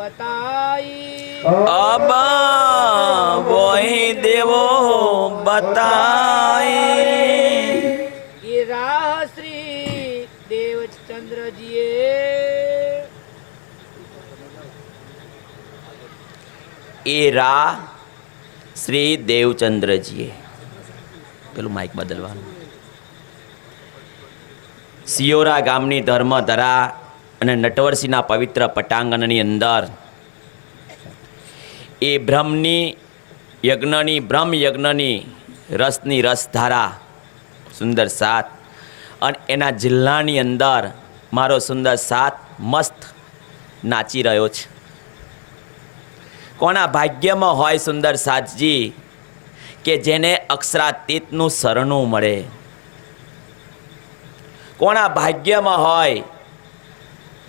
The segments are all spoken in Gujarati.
बताई। अब वही देवो बताई। ये राह श्री देवचंद्र जी એ રા શ્રી દેવચંદ્રજીએ પેલું માઇક બદલવાનું. સિયોરા ગામની ધર્મધરા અને નટવરસિંહના પવિત્ર પટાંગણની અંદર એ બ્રહ્મ યજ્ઞની રસની રસધારા સુંદર સાત અને એના જિલ્લાની અંદર મારો સુંદર સાત મસ્ત નાચી રહ્યો છે. કોના ભાગ્યમાં હોય સુંદર સાતજી કે જેને અક્ષરાતીતનું શરણું મળે? કોના ભાગ્યમાં હોય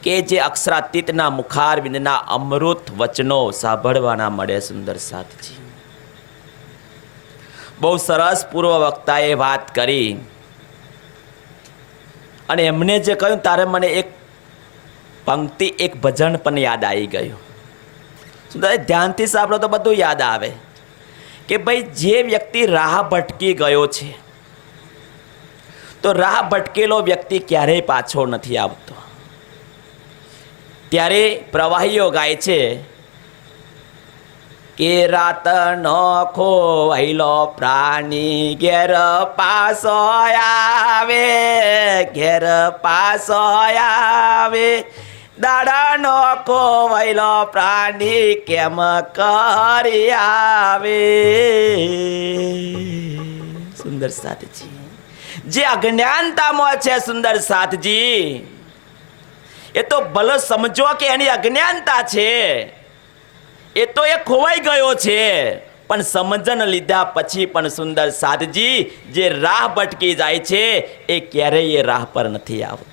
કે જે અક્ષરાતીતના મુખારવિંદના અમૃત વચનો સાંભળવાના મળે? સુંદર સાતજી બહુ સરસ પૂર્વ વક્તાએ વાત કરી અને એમને જે કહ્યું તારે મને એક પંક્તિ એક ભજન પણ યાદ આવી ગયું. ધ્યાનથી સાંભળો તો બધું યાદ આવે કે ભાઈ જે વ્યક્તિ રાહ ભટકી ગયો છે તો રાહ ભટકેલો વ્યક્તિ ક્યારેય પાછો નથી આવતો. ત્યારે પ્રવાહીઓ ગાય છે કે રાત નો ખોવાયેલો પ્રાણી ઘેર પાસો આવે, ઘેર પાસો આવે. દાડાનો ખોવાયેલો પ્રાણી કેમ કરી આવે? સુંદર સાતજી જે અજ્ઞાનતામાં છે સુંદર સાતજી એ તો ભલે સમજો કે એની અજ્ઞાનતા છે, એ તો એ ખોવાઈ ગયો છે, પણ સમજણ લીધા પછી પણ સુંદર સાતજી જે રાહ ભટકી જાય છે એ ક્યારેય એ રાહ પર નથી આવતો.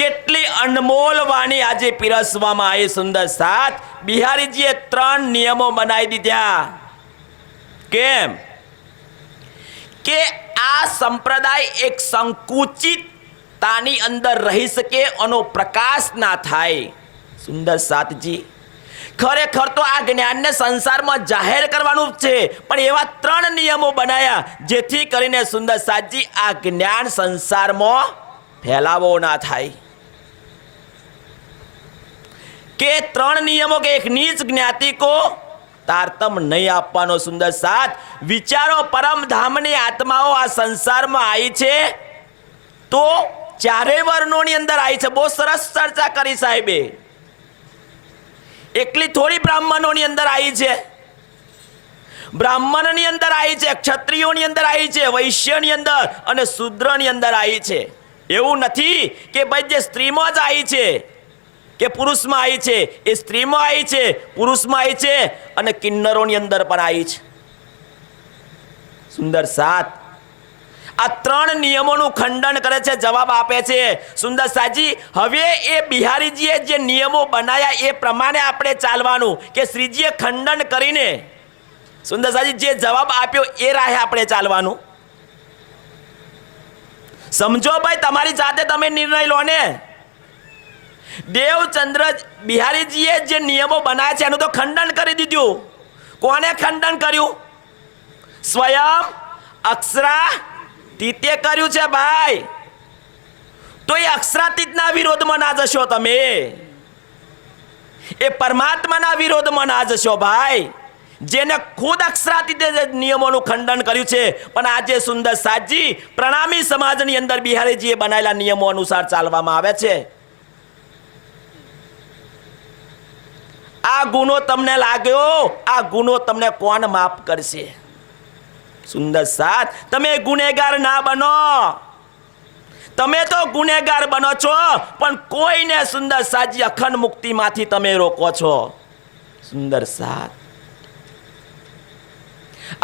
કેટલી અનમોલ વાણી આજે પીરસવામાં આવી સુંદર સાત. બિહારીજીએ 3 નિયમો બનાવી દીધા. કેમ કે આ સંપ્રદાય એક સંકુચિતતાની અંદર રહી શકે, એનો પ્રકાશ ના થાય. સુંદર સાતજી ખરેખર તો આ જ્ઞાનને સંસારમાં જાહેર કરવાનું છે, પણ એવા 3 નિયમો બનાયા જેથી કરીને સુંદર સાતજી આ જ્ઞાન સંસારમાં ફેલાવો ના થાય. કે 3 નિયમો કે એક નીચ જ્ઞાતિ કો તારતમ નહીં આપવાનો. સુંદર સાત વિચારો પરમ ધામની આત્માઓ આ સંસારમાં આવી છે તો 4 વર્ણોની અંદર આવી છે. બહુ સરસ ચર્ચા કરી સાહેબે. એકલી થોડી બ્રાહ્મણોની અંદર આવી છે, બ્રાહ્મણની અંદર આવી છે, ક્ષત્રિયોની અંદર આવી છે, વૈશ્યની અંદર અને શૂદ્રની અંદર આવી છે. એવું નથી કે ભાઈ જે સ્ત્રીમાં જ આવી છે કે પુરુષમાં આવી છે, એ સ્ત્રીમાં આવી છે, પુરુષમાં આવી છે અને કિન્નરોની અંદર પણ આવી છે. સુંદર સાત આ 3 નિયમોનું ખંડન કરે છે, જવાબ આપે છે. સુંદર સાજી હવે એ બિહારીજીએ જે નિયમો બનાવ્યા એ પ્રમાણે આપણે ચાલવાનું કે શ્રીજીએ ખંડન કરીને સુંદર સાજી જે જવાબ આપ્યો એ રાહે આપણે ચાલવાનું. સમજો ભાઈ, તમારી જાતે તમે નિર્ણય લો ને. દેવચંદ્ર બિહારીજીએ જે નિયમો બનાવ્યા છે એનું તો ખંડન કરી દીધું. કોને ખંડન કર્યું? સ્વયં અક્ષરાતીતે કર્યું છે ભાઈ. તો એ અક્ષરાતીતના વિરોધમાં ના જશો તમે, એ પરમાત્માના વિરોધમાં ના જશો ભાઈ, જેને ખુદ અક્ષરાતીતે નિયમોનું ખંડન કર્યું છે. પણ આજે સુંદર સાતજી પ્રણામી સમાજની અંદર બિહારીજીએ બનાવેલા નિયમો અનુસાર ચાલવામાં આવે છે. આ ગુનો તમને લાગ્યો, આ ગુનો તમને કોણ માફ કરશે? સુંદર સાત તમે ગુનેગાર ના બનો. તમે તો ગુનેગાર બનો છો, પણ કોઈને સુંદર સાતજી અખંડ મુક્તિમાંથી તમે રોકો છો. સુંદર સાત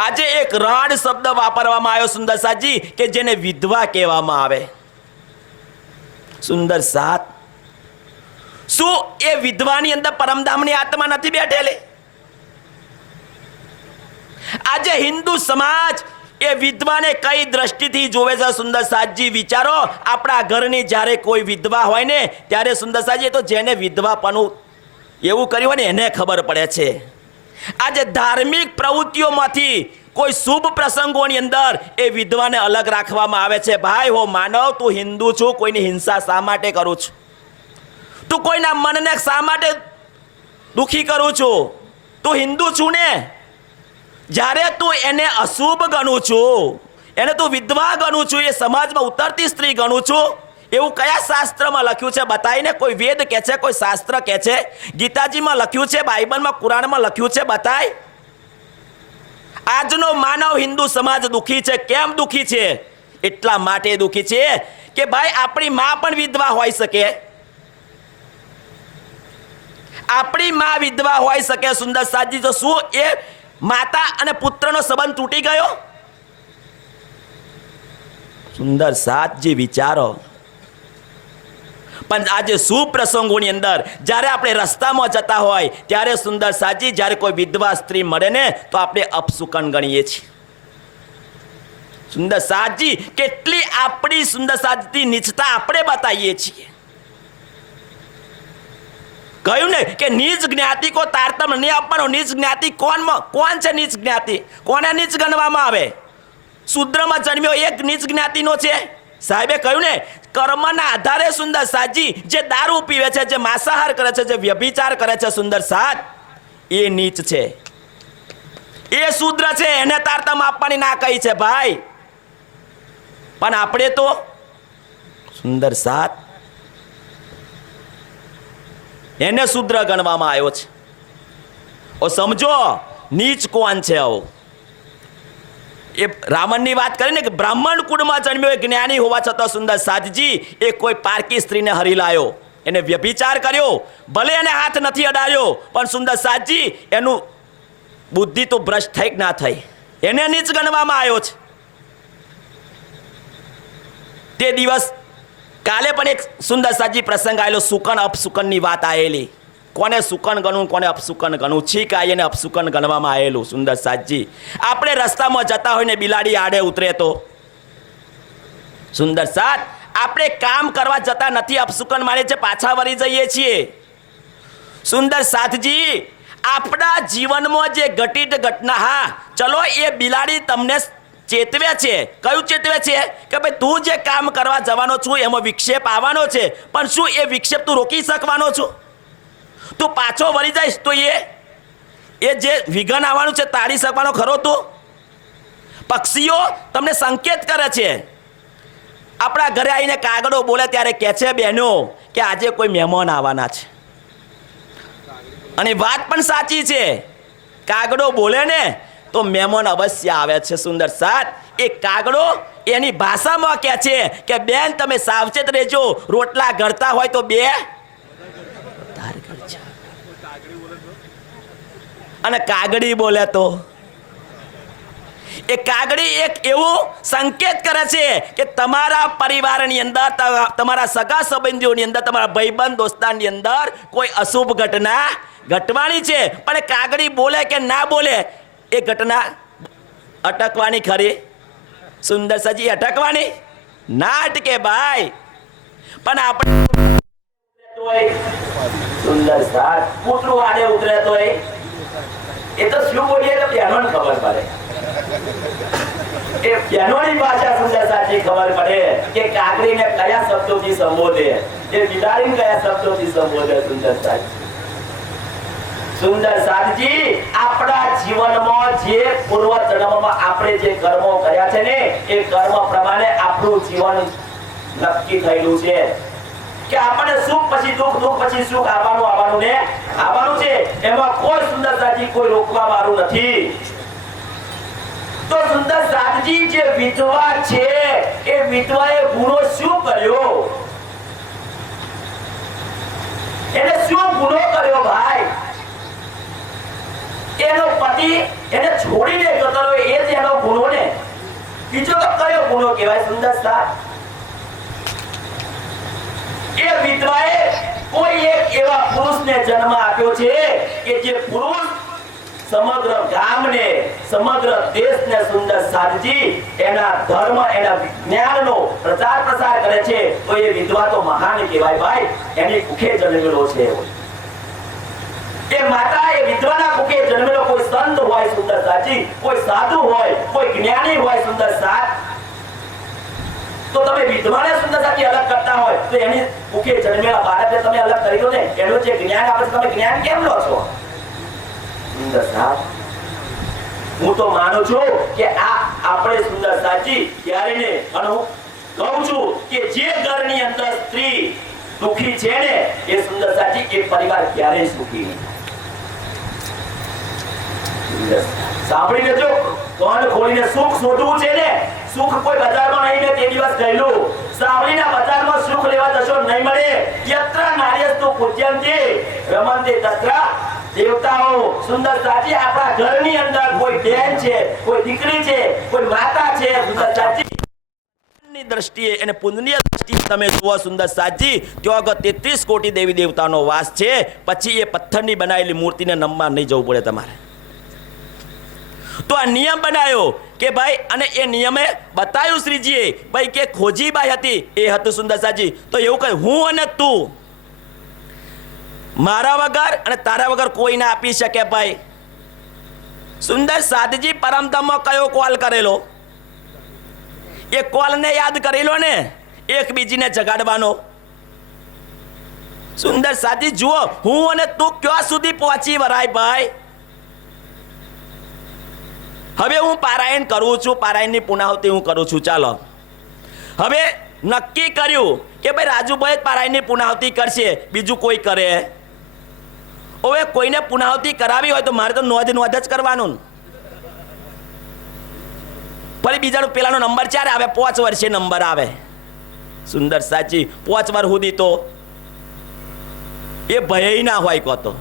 આજે એક રાડ શબ્દ વાપરવામાં આવ્યો સુંદર સાતજી કે જેને વિધવા કહેવામાં આવે. સુંદર સાત શું એ વિધવાની અંદર પરમધામની આત્મા નથી બેઠેલી? આજે હિન્દુ સમાજ એ વિધવાને કઈ દ્રષ્ટિથી જોવે છે સુંદર સાતજી? વિચારો, આપણા ઘરની જ્યારે કોઈ વિધવા હોય ને ત્યારે સુંદર સાતજી, તો જેને વિધવાપણું એવું કર્યું હોય ને એને ખબર પડે છે. આજે ધાર્મિક પ્રવૃત્તિઓમાંથી કોઈ શુભ પ્રસંગોની અંદર એ વિધવાને અલગ રાખવામાં આવે છે. ભાઈ હો માનવ, તું હિન્દુ છું, કોઈની હિંસા શા માટે કરું છું? તું કોઈના મનને શા માટે દુખી કરું છું? તું હિન્દુ છું ને, જ્યારે તું એને અશુભ ગણું છું, એને તું વિધવા ગણું છું, એ સમાજમાં ઉતરતી સ્ત્રી ગણું છું, એવું કયા શાસ્ત્રમાં લખ્યું છે? બતાવીને. કોઈ વેદ કહે છે, કોઈ શાસ્ત્ર કહે છે, ગીતાજીમાં લખ્યું છે, બાઇબલમાં, કુરાનમાં લખ્યું છે? બતાય. આજનો માનવ હિન્દુ સમાજ દુખી છે. કેમ દુખી છે? એટલા માટે દુખી છે કે ભાઈ આપણી માં પણ વિધવા હોઈ શકે. આપણી માં વિધવા હોઈ શકે સુંદર સાતજી, તો શું એ માતા અને પુત્રનો સંબંધ તૂટી ગયો? સુંદર સાતજી વિચારો. પણ આજે શુભ પ્રસંગોની અંદર જ્યારે આપણે રસ્તામાં જતા હોય ત્યારે સુંદર સાતજી, જ્યારે કોઈ વિધવા સ્ત્રી મળે ને તો આપણે અપશુકન ગણીએ છીએ. સુંદર સાતજી, કેટલી આપણી સુંદર સાતજી નીચતા આપણે બતાવીએ છીએ. કહ્યું ને કે નીચ જ્ઞાતિ કો તારતમ્ય નહીં આપવાનો. નીચ જ્ઞાતિ કોણ છે? નીચ જ્ઞાતિ કોને નીચ ગણવામાં આવે? શૂદ્રમાં જન્મ્યો એક નીચ જ્ઞાતિનો છે. સાહેબે કહ્યું ને, કર્મના આધારે સુંદર સાતજી જે દારૂ પીવે છે, જે માંસાહાર કરે છે, જે વ્યભિચાર કરે છે સુંદર સાત, એ નીચ છે, એ શૂદ્ર છે, એને તારતમ્ય આપવાની ના કહી છે ભાઈ. પણ આપણે તો સુંદર સાત એને શૂદ્ર ગણવામાં આવ્યો છે. ઓ સમજો નીચ કોણ છે? આવો એ રાવણની વાત કરી ને કે બ્રાહ્મણ કુળમાં જન્મ્યો, એ જ્ઞાની હોવા છતાં સુંદર સાતજી એ કોઈ પારકી સ્ત્રીને હરી લાયો, એને વ્યભિચાર કર્યો. ભલે એને હાથ નથી અડાયો, પણ સુંદર સાતજી એનું બુદ્ધિ તો ભ્રષ્ટ થઈ કે ના થઈ, એને નીચ ગણવામાં આવ્યો છે. તે દિવસ કાલે પણ એક સુંદર સાતજી પ્રસંગ આવેલો, સુકન અપશુકનની વાત આવેલી. કોને સુકન ગણવું, કોને અપશુકન ગણવું? છીક આવી એને અપશુકન ગણવામાં આવેલું. સુંદર સાતજી, આપણે રસ્તામાં જતા હોય ને બિલાડી આડે ઉતરે તો સુંદર સાત, આપણે કામ કરવા જતા નથી, અપશુકન માને છે, પાછા વળી જઈએ છીએ. સુંદર સાતજી, આપણા જીવનમાં જે ઘટિત ઘટના, હા ચલો એ બિલાડી તમને ચેતવે છે. કયું ચેતવે છે? કે ભાઈ તું જે કામ કરવા જવાનો છું એમાં વિક્ષેપ આવવાનો છે, પણ શું એ વિક્ષેપ તું રોકી શકવાનો છું? તું પાછો વળી જઈશ તો એ જે વિઘન આવવાનું છે તાળી શકવાનો ખરો તું? પક્ષીઓ તમને સંકેત કરે છે. આપણા ઘરે આવીને કાગડો બોલે ત્યારે કહે છે બહેનો કે આજે કોઈ મહેમાન આવવાના છે. અને વાત પણ સાચી છે, કાગડો બોલે ને તો મહેમાન અવશ્ય આવે છે. સુંદર સાત, એ કાગડો એની ભાષામાં કહે છે કે બેન તમે સાવચેત રહેજો, રોટલા ઘડતા હોય તો બે અને કાગડી બોલે તો એ કાગડી એક એવું સંકેત કરે છે કે તમારા પરિવારની અંદર, તમારા સગા સંબંધીઓની અંદર, તમારા ભાઈબંધ દોસ્તારની અંદર કોઈ અશુભ ઘટના ઘટવાની છે. પણ કાગડી બોલે કે ના બોલે, એ ઘટના અટકવાની ખરી? સુંદર સાજી, અટકવાની ના અટકે ભાઈ. પણ આપણે સુંદર સાત કૂતરું આડે ઉતરે તો એ તો શું બોલીએ તો બહેનોને ખબર પડે. એ બહેનોની ભાષા સુંદર સાચી ખબર પડે કે કાગડીને કયા શબ્દોથી સંબોધે, એ બિલાડીને કયા શબ્દોથી સંબોધે. સુંદર સાચી, સુંદર સાતજી, આપણા જીવનમાં જે પૂર્વ જન્મમાં આપણે જે કર્મો કર્યા છે ને એ કર્મ પ્રમાણે આપણું જીવન નક્કી થયેલું છે કે આપણને સુખ પછી દુઃખ, દુઃખ પછી સુખ આવવાનું ને આવવાનું છે. એમાં કોઈ સુંદર સાતજી કોઈ રોકવા વાળું નથી. તો સુંદર સાતજી જે વિધવા છે એ વિધવાએ ગુનો શું કર્યો? એને શું ગુનો કર્યો ભાઈ? એનો પતિ એને છોડીને જતો રહ્યો, એ જ એનો ગુનો ને. બીજો તો કયો ગુનો કહેવાય? સુંદર સાત, એ વિધવાએ કોઈ એક એવા પુરુષને જન્મ આપ્યો છે કે જે પુરુષ સમગ્ર ગામને સમગ્ર દેશને સુંદર સાધજી એના ધર્મ એના વિજ્ઞાનનો પ્રચાર પ્રસાર કરે છે તો એ વિધવા તો મહાન કહેવાય ભાઈ, એની કુખે જન્મેલો છે એ માતા, એ વિધવાના કુખે જન્મેલો કોઈ સંત હોય સુંદર સાજી, કોઈ સાધુ હોય, કોઈ જ્ઞાની હોય સુંદર સાથ, તો તમે વિધવાને સુંદર સાથી અલગ કરતા હોય તો એની કુખે જન્મેલા બાળકને તમે અલગ કરી દો ને, એનું જે જ્ઞાન આપે તમે જ્ઞાન કેમ લો છો સુંદર સાથ? હું તો માનું છું કે આ આપણે સુંદર સાચી ત્યારે ને, અને હું કહું છું કે જે ઘરની અંદર સ્ત્રી દુખી છે ને એ સુંદર સાચી એ પરિવાર ક્યારેય સુખી નહીં. સાંભળી લેજો, કોણ ખોલીને સુખ શોધવું છે ને, સુખ કોઈ બજારમાં નહીં ને, તે દિવસ કહેલું સાંભળીના બજારમાં સુખ લેવા જશો નહીં મળે. યત્ર નાર્યસ્તુ પૂજ્યંતે રમંતે તત્ર દેવતાઓ સુંદર સાચી આપણા ઘરની અંદર કોઈ બેન છે, કોઈ દીકરી છે, કોઈ માતા છે સુંદર સાચી ની દ્રષ્ટિએ અને પુણ્ય દ્રષ્ટિએ તમે જુઓ સુંદર સાચી, ત્યાં આગળ 33 કોટી દેવી દેવતાનો વાસ છે. પછી એ પથ્થરની બનાવેલી મૂર્તિને નમવા નહીં જવું પડે તમારે. તો આ નિયમ બનાવ્યો કે ભાઈ, અને એ નિયમે બતાવ્યું શ્રીજીએ ભાઈ કે ખોજીબાઈ હતી એ હતું સુંદર સાચી, તો એવું કહે હું અને તું મારા વગર અને તારા વગર કોઈ ના આપી શકે ભાઈ. સુંદર સાધજી પરમધામમાં કયો કોલ કરેલો, એ કોલને યાદ કરેલો ને એકબીજીને જગાડવાનો. સુંદર સાધજી જુઓ, હું અને તું ક્યાં સુધી પહોંચી વરાય ભાઈ. હવે હું પારાયણ કરું છું, પારાયણની પુનાહુતિ હું કરું છું. ચાલો હવે નક્કી કર્યું કે ભાઈ રાજુભાઈ જ પારાયણની પુનાહુતિ કરશે, બીજું કોઈ કરે. હવે કોઈને પુનાહુતિ કરાવી હોય તો મારે તો નોંધ જ કરવાનું. ફરી બીજાનો પેલાનો નંબર 4 આવે, 5 વર્ષે નંબર આવે સુંદર સાચી. 5 વાર સુધી તો એ ભય ના હોય કહો તો.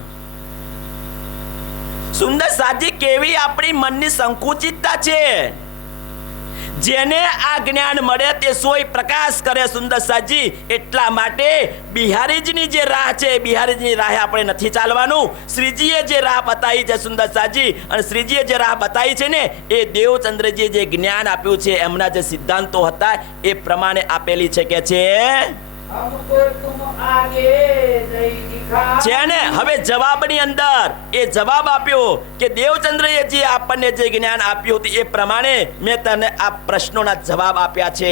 સુંદર સાચી કેવી આપણી મનની સંકુચિતતા છે. જેને આ જ્ઞાન મળે તે સોય પ્રકાશ કરે સુંદર સાચી. એટલા માટે બિહારીજીની જે રાહ છે, બિહારીજીની રાહે આપણે નથી ચાલવાનું. શ્રીજીએ જે રાહ બતાવી છે સુંદર સાચી, અને શ્રીજીએ જે રાહ બતાવી છે ને એ દેવચંદ્રજીએ જે જ્ઞાન આપ્યું છે, એમના જે સિદ્ધાંતો હતા એ પ્રમાણે આપેલી છે કે છે ને. હવે જવાબની અંદર એ જવાબ આપ્યો કે દેવચંદ્રએ જે આપણને જે જ્ઞાન આપ્યું હતું એ પ્રમાણે મેં તને આ પ્રશ્નોના જવાબ આપ્યા છે.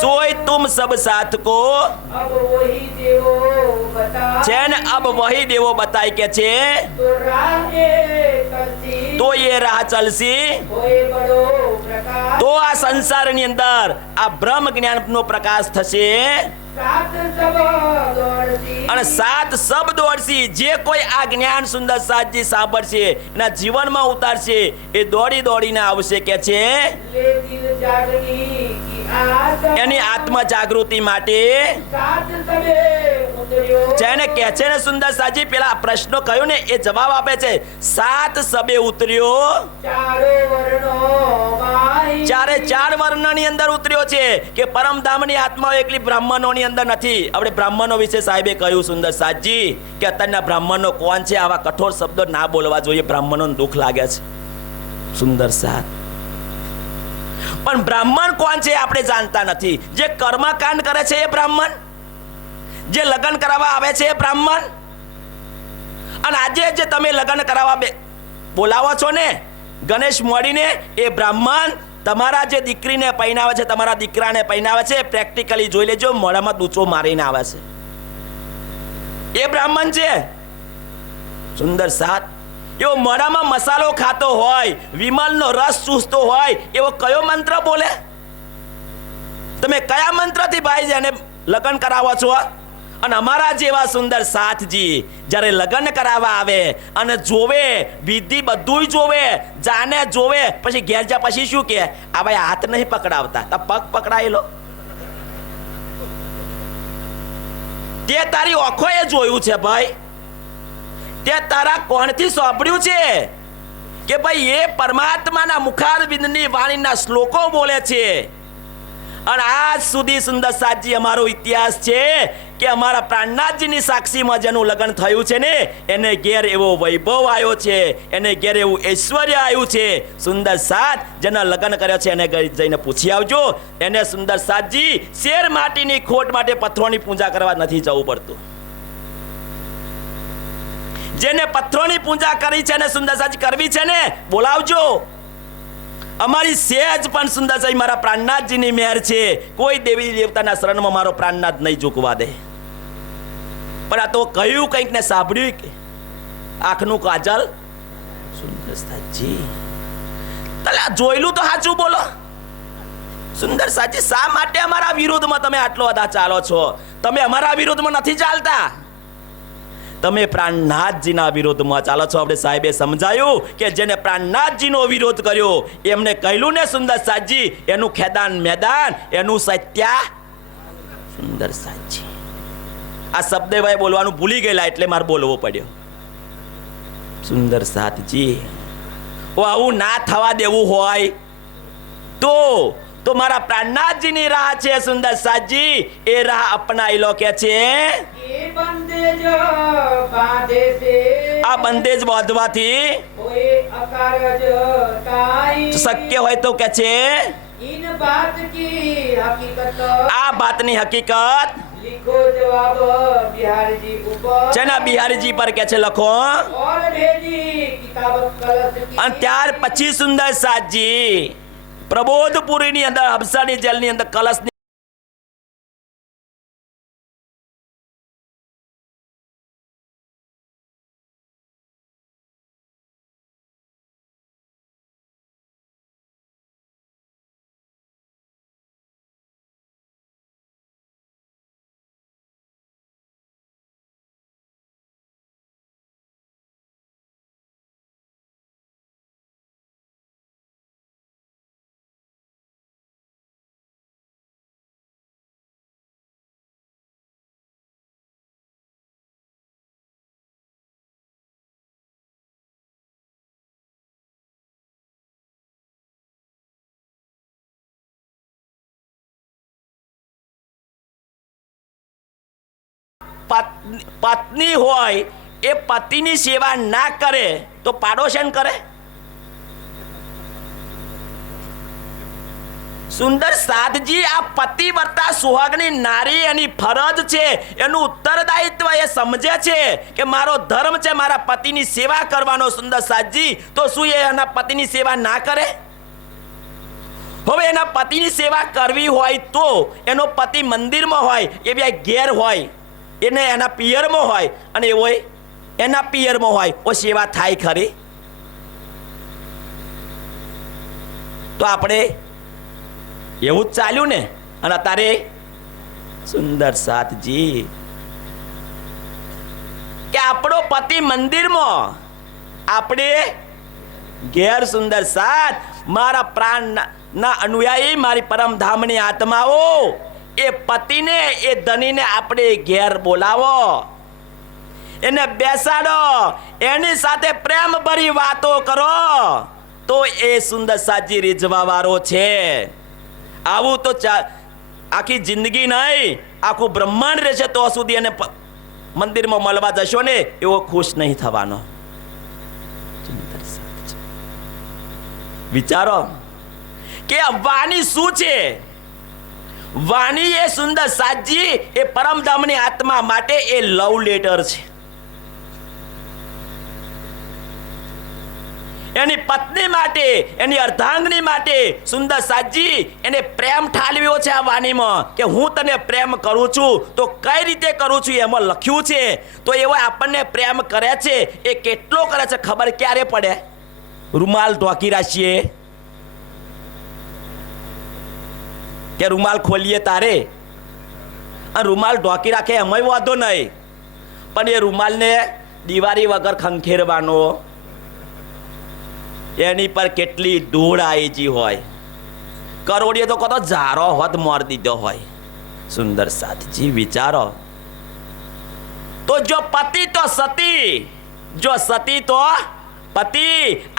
સોય તુમ સબ સાથ કો છે ને અબ વહી દેવો બતાય કે છે તો એ રાહ ચલસી, તો આ સંસારની અંદર આ બ્રહ્મ જ્ઞાનનો પ્રકાશ થશે. અને 7 શબ્દ દોડશી. જે કોઈ આ જ્ઞાન સુંદર સાચી સાંભળશે, એના જીવનમાં ઉતારશે, એ દોડી દોડીને આવશે કે છે એની આત્મ જાગૃતિ માટે. જેને કહે છે ને સુંદર સાચી, પેલા પ્રશ્નો કહ્યું ને એ જવાબ આપે છે. 7 સબે ઉતર્યો, 4 વર્ણની અંદર ઉતર્યો છે કે પરમધામની આત્માઓ એકલી બ્રાહ્મણોની અંદર નથી. આપણે બ્રાહ્મણો વિશે સાહેબે કહ્યું સુંદર સાચી કે અત્યારના બ્રાહ્મણો કોણ છે, આવા કઠોર શબ્દો ના બોલવા જોઈએ, બ્રાહ્મણોને દુઃખ લાગે છે સુંદર સાથ. પણ બ્રાહ્મણ કોણ છે આપણે જાણતા નથી. જે કર્મકાંડ કરે છે એ બ્રાહ્મણ, જે લગ્ન કરાવવા આવે છે એ બ્રાહ્મણ. અને આજે જે તમે લગ્ન કરાવવા બોલાવો છો ને ગણેશ મોડીને, એ બ્રાહ્મણ. તમારા જે દીકરીને પૈણાવે છે, તમારા દીકરાને પૈણાવે છે, પ્રેક્ટિકલી જોઈ લેજો, મોઢામાં દૂચો મારીને આવે છે, એ બ્રાહ્મણ છે સુંદર સાથ. એવો મોઢામાં મસાલો ખાતો હોય, વિમલનો રસ ચૂસતો હોય, એવો કયો મંત્ર બોલે? તમે કયા મંત્રથી ભાઈ જેને લગ્ન કરાવો છો? અને અમારા જેવા સુંદર સાથજી જ્યારે લગ્ન કરાવવા આવે અને જોવે, વિધિ બધું જોવે, જાને જોવે, પછી ઘેર જા પછી શું કે આ ભાઈ હાથ નહીં પકડાવતા, તો પગ પકડાયેલો. તે તારી ઓખોએ જોયું છે ભાઈ, તે તારા કોણથી સાંભળ્યું છે કે ભાઈ એ પરમાત્માના મુખારવિંદની વાણીના શ્લોકો બોલે છે. અને આજ સુધી સુંદર સાતજી અમારો ઇતિહાસ છે કે અમારા પ્રાણનાથજીની સાક્ષીમાં જેનું લગ્ન થયું છે ને એને ઘેર એવો વૈભવ આવ્યો છે, એને ઘેર એવું ઐશ્વર્ય આવ્યું છે. સુંદર સાત જેના લગ્ન કર્યો છે એને જઈને પૂછી આવજો. એને સુંદર સાતજી શેર માટીની ખોટ માટે પથ્થરોની પૂજા કરવા નથી જવું પડતું. જેને પથ્થરોની પૂજા કરી છે ને સુંદર સાતજી કરવી છે ને બોલાવજો. અમારી સેજ પણ સુંદર સાહેબ મારા પ્રાણનાથજીની મહેર છે. કોઈ દેવી દેવતાના શરણમાં મારો પ્રાણનાથ નહીં ઝૂકવા દે. પણ આ તો કહ્યું કંઈક ને સાંભળ્યું કે આંખનું કાજલ સુંદર સાજી તલે જોયેલું તો સાચું બોલો. સુંદર સાજી શા માટે અમારા વિરોધમાં તમે આટલો બધા ચાલો છો? તમે અમારા વિરોધમાં નથી ચાલતા, તમે પ્રાણનાથજીના વિરોધમાં ચાલો છો. આપણે સાહેબે સમજાયું કે જેને પ્રાણનાથજીનો વિરોધ કર્યો એમને કહ્યું ને સુંદર સાજી એનું ખેદાન મેદાન એનું સત્યા. સુંદર સાજી આ શબ્દ ભાઈ બોલવાનું ભૂલી ગયેલા એટલે મારે બોલવો પડ્યો. સુંદર સાતજી આવું ના થવા દેવું હોય તો મારા પ્રાણનાથજીની રાહ છે સુંદર સાતજી, એ રાહ અપનાવી લો કે છે. આ બંદેજ બાંધવાથી શક્ય હોય તો કે છે આ વાતની હકીકત જેના બિહારીજી પર કે છે લખો. અને ત્યાર પછી સુંદર સાતજી પ્રબોધપુરીની અંદર હબસાની જેલની અંદર કલશ પત્ની હોય એ પતિની સેવા ના કરે તો પાડોશન કરે. સુંદર સાતજી આ પતિવ્રતા સુહાગની નારી એની ફરજ છે, એનું ઉત્તરદાયિત્વ એ સમજે છે કે મારો ધર્મ છે મારા પતિની સેવા કરવાનો. સુંદર સાતજી તો શું એ એના પતિની સેવા ના કરે? હવે એના પતિની સેવા કરવી હોય તો એનો પતિ મંદિરમાં હોય એ બે ઘેર હોય, એને એના પિયરમાં હોય અને એવો એના પિયરમાં હોય ઓ સેવા થાય ખરી? તો આપણે એવું જ ચાલ્યું ને. અને અત્યારે સુંદર સાતજી કે આપણો પતિ મંદિરમાં આપણે ઘેર. સુંદર સાત મારા પ્રાણ ના અનુયાયી મારી પરમધામની આત્માઓ એ પતિને એ ધનીને આપણે ઘેર બોલાવો, એને બેસાડો, એની સાથે પ્રેમ ભરી વાતો કરો તો એ સુંદર સાજી રીઝવા વાળો છે. આવું તો આખી જિંદગી નહીં આખું બ્રહ્માંડ રહેશે તો સુધી એને મંદિરમાં મળવા જશો ને એવો ખુશ નહીં થવાનો. વિચારો કે વાણી શું છે? વાણી એ સુંદર સાતજી એ પરમધામની આત્મા માટે એ લવ લેટર છે. એની પત્ની માટે એની અર્ધાંગની માટે સુંદર સાતજી એને પ્રેમ ઠાલવ્યો છે આ વાણીમાં કે હું તને પ્રેમ કરું છું. તો કઈ રીતે કરું છું એમાં લખ્યું છે. તો એવો આપણને પ્રેમ કરે છે એ કેટલો કરે છે ખબર ક્યારે પડે? રૂમાલ ઢોકી રાખીએ કે રૂમાલ ખોલીએ તારે રૂમાલ ઢોકી રાખે એમાંય વાંધો નહીં, પણ એ રૂમાલને દિવાળી વગર ખંખેરવાનો, એની પર કેટલી ધૂળ આવી હોય, કરોડીએ તો કતો ઝારો હોત મારી દીધો હોય. સુંદર સાતજી વિચારો તો જો પતિ તો સતી, જો સતી તો પતિ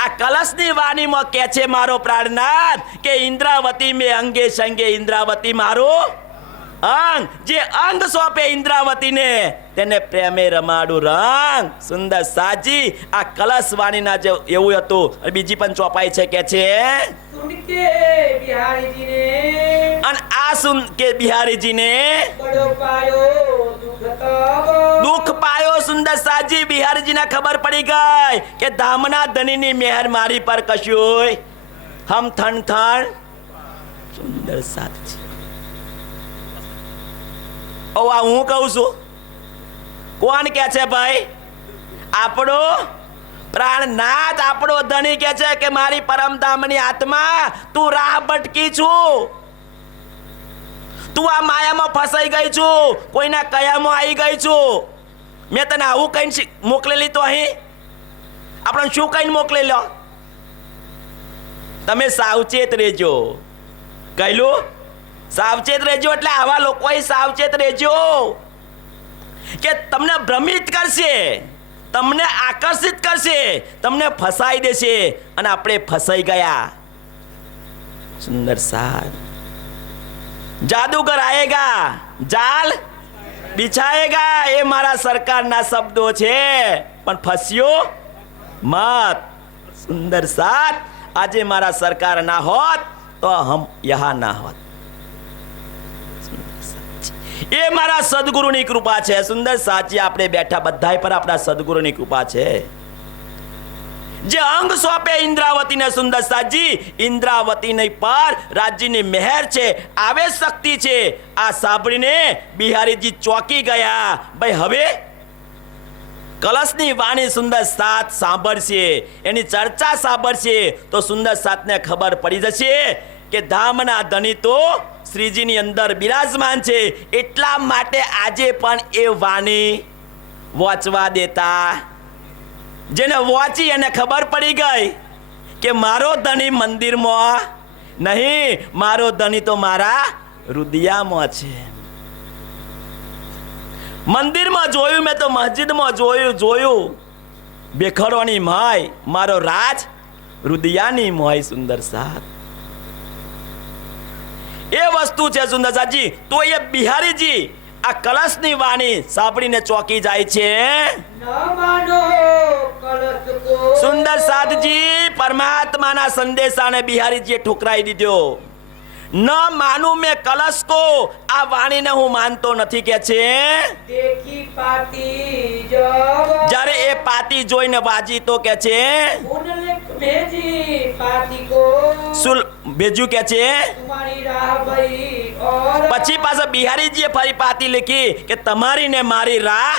આ કલશની વાણીમાં કહે છે મારો પ્રાણનાથ કે ઇન્દ્રાવતી મેં અંગે સંગે ઇન્દ્રાવતી મારું અંગ, જે અંગ સોંપે ઇન્દ્રાવતીને તેને પ્રેમે રમાડું રંગ. સુંદર સાજી આ કલશ વાણીના જે એવું હતું. અને બીજી પણ ચોપાઈ છે કે છે સુન કે બિહારીજીને અને આ સુન કે બિહારીજીને બડો પાયો દુઃખ તબ દુઃખ પાયો. સુંદર સાજી બિહારીજીને ખબર પડી ગઈ કે ધામના ધનીની મહેર મારી પર કશું હમ થણ થણ. સુંદર સાજી ઓ આ હું કહું છું. કોણ કે છે ભાઈ? આપણો પ્રાણનાથ, આપણો ધણી કે છે કે મારી પરમધામની આત્મા તું રાહ ભટકી છું, તું આ માયામાં ફસાઈ ગઈ છું, કોઈના કયામાં આવી ગઈ છું. મેં તને આવું કઈ મોકલેલી તો અહીં આપણે શું કઈ મોકલેલો? તમે સાવચેત રહેજો. કહેલું સાવચેત રહેજો એટલે આવા લોકો સાવચેત રહેજો કે તમને ભ્રમિત કરશે, તમને આકર્ષિત કરશે, તમને ફસાઈ દેશે અને આપણે ફસાઈ ગયા. સુંદર સાથ જાદુગર આયેગા જાલ બિછાયેગા, એ મારા સરકારના શબ્દો છે, પણ ફસ્યો મત. સુંદર સાથ આજે મારા સરકાર ના હોત તો હમ યહાં ના હોત. એ મારા સદગુરુની કૃપા છે. સુંદર સાચી આપણે બેઠા બધા પર આપણા સદગુરુની કૃપા છે. જે અંગ સોંપે ઇન્દ્રાવતીને સુંદર સાજી ઇન્દ્રાવતીની પર રાજ્યની મહેર છે, આવેશ શક્તિ છે. આ સાંભળીને બિહારીજી ચોકી ગયા. ભાઈ હવે કલશની વાણી સુંદર સાથ સાંભળશે, એની ચર્ચા સાંભળશે તો સુંદર સાથને ખબર પડી જશે કે ધામના ધણી તો શ્રીજીની અંદર બિરાજમાન છે. એટલા માટે આજે પણ એ વાણી વાંચવા દેતા. જેને વાંચી એને ખબર પડી ગઈ કે મારો ધણી મંદિરમાં નહીં, મારો ધણી તો મારા હૃદયમાં છે. મંદિરમાં જોયું મેં તો મસ્જિદમાં જોયું બેખરોની માય, મારો રાજ હૃદયની મોય. સુંદર સાથ એ વસ્તુ છે સુંદર સાજી. તો એ બિહારીજી આ કલશની વાણી સાંભળીને ચોકી જાય છે. ન માનો કલશ કો સુંદર સાધજી પરમાત્માના સંદેશાને બિહારીજીએ ઠુકરાઈ દીધો. ન માનું મેં કલશ કો, આ વાણીને હું માનતો નથી કે છે. દેખી પાતી જબ જ્યારે એ પાતી જોઈને વાજી તો કે છે ઉનલેખ ભેજી પાતી કો સુલ ભેજ્યું કે છે. तुम्हारी राह भई और પછી પાછા બિહારીજીએ ફરી પાતી લખી કે તમારી ને મારી રાહ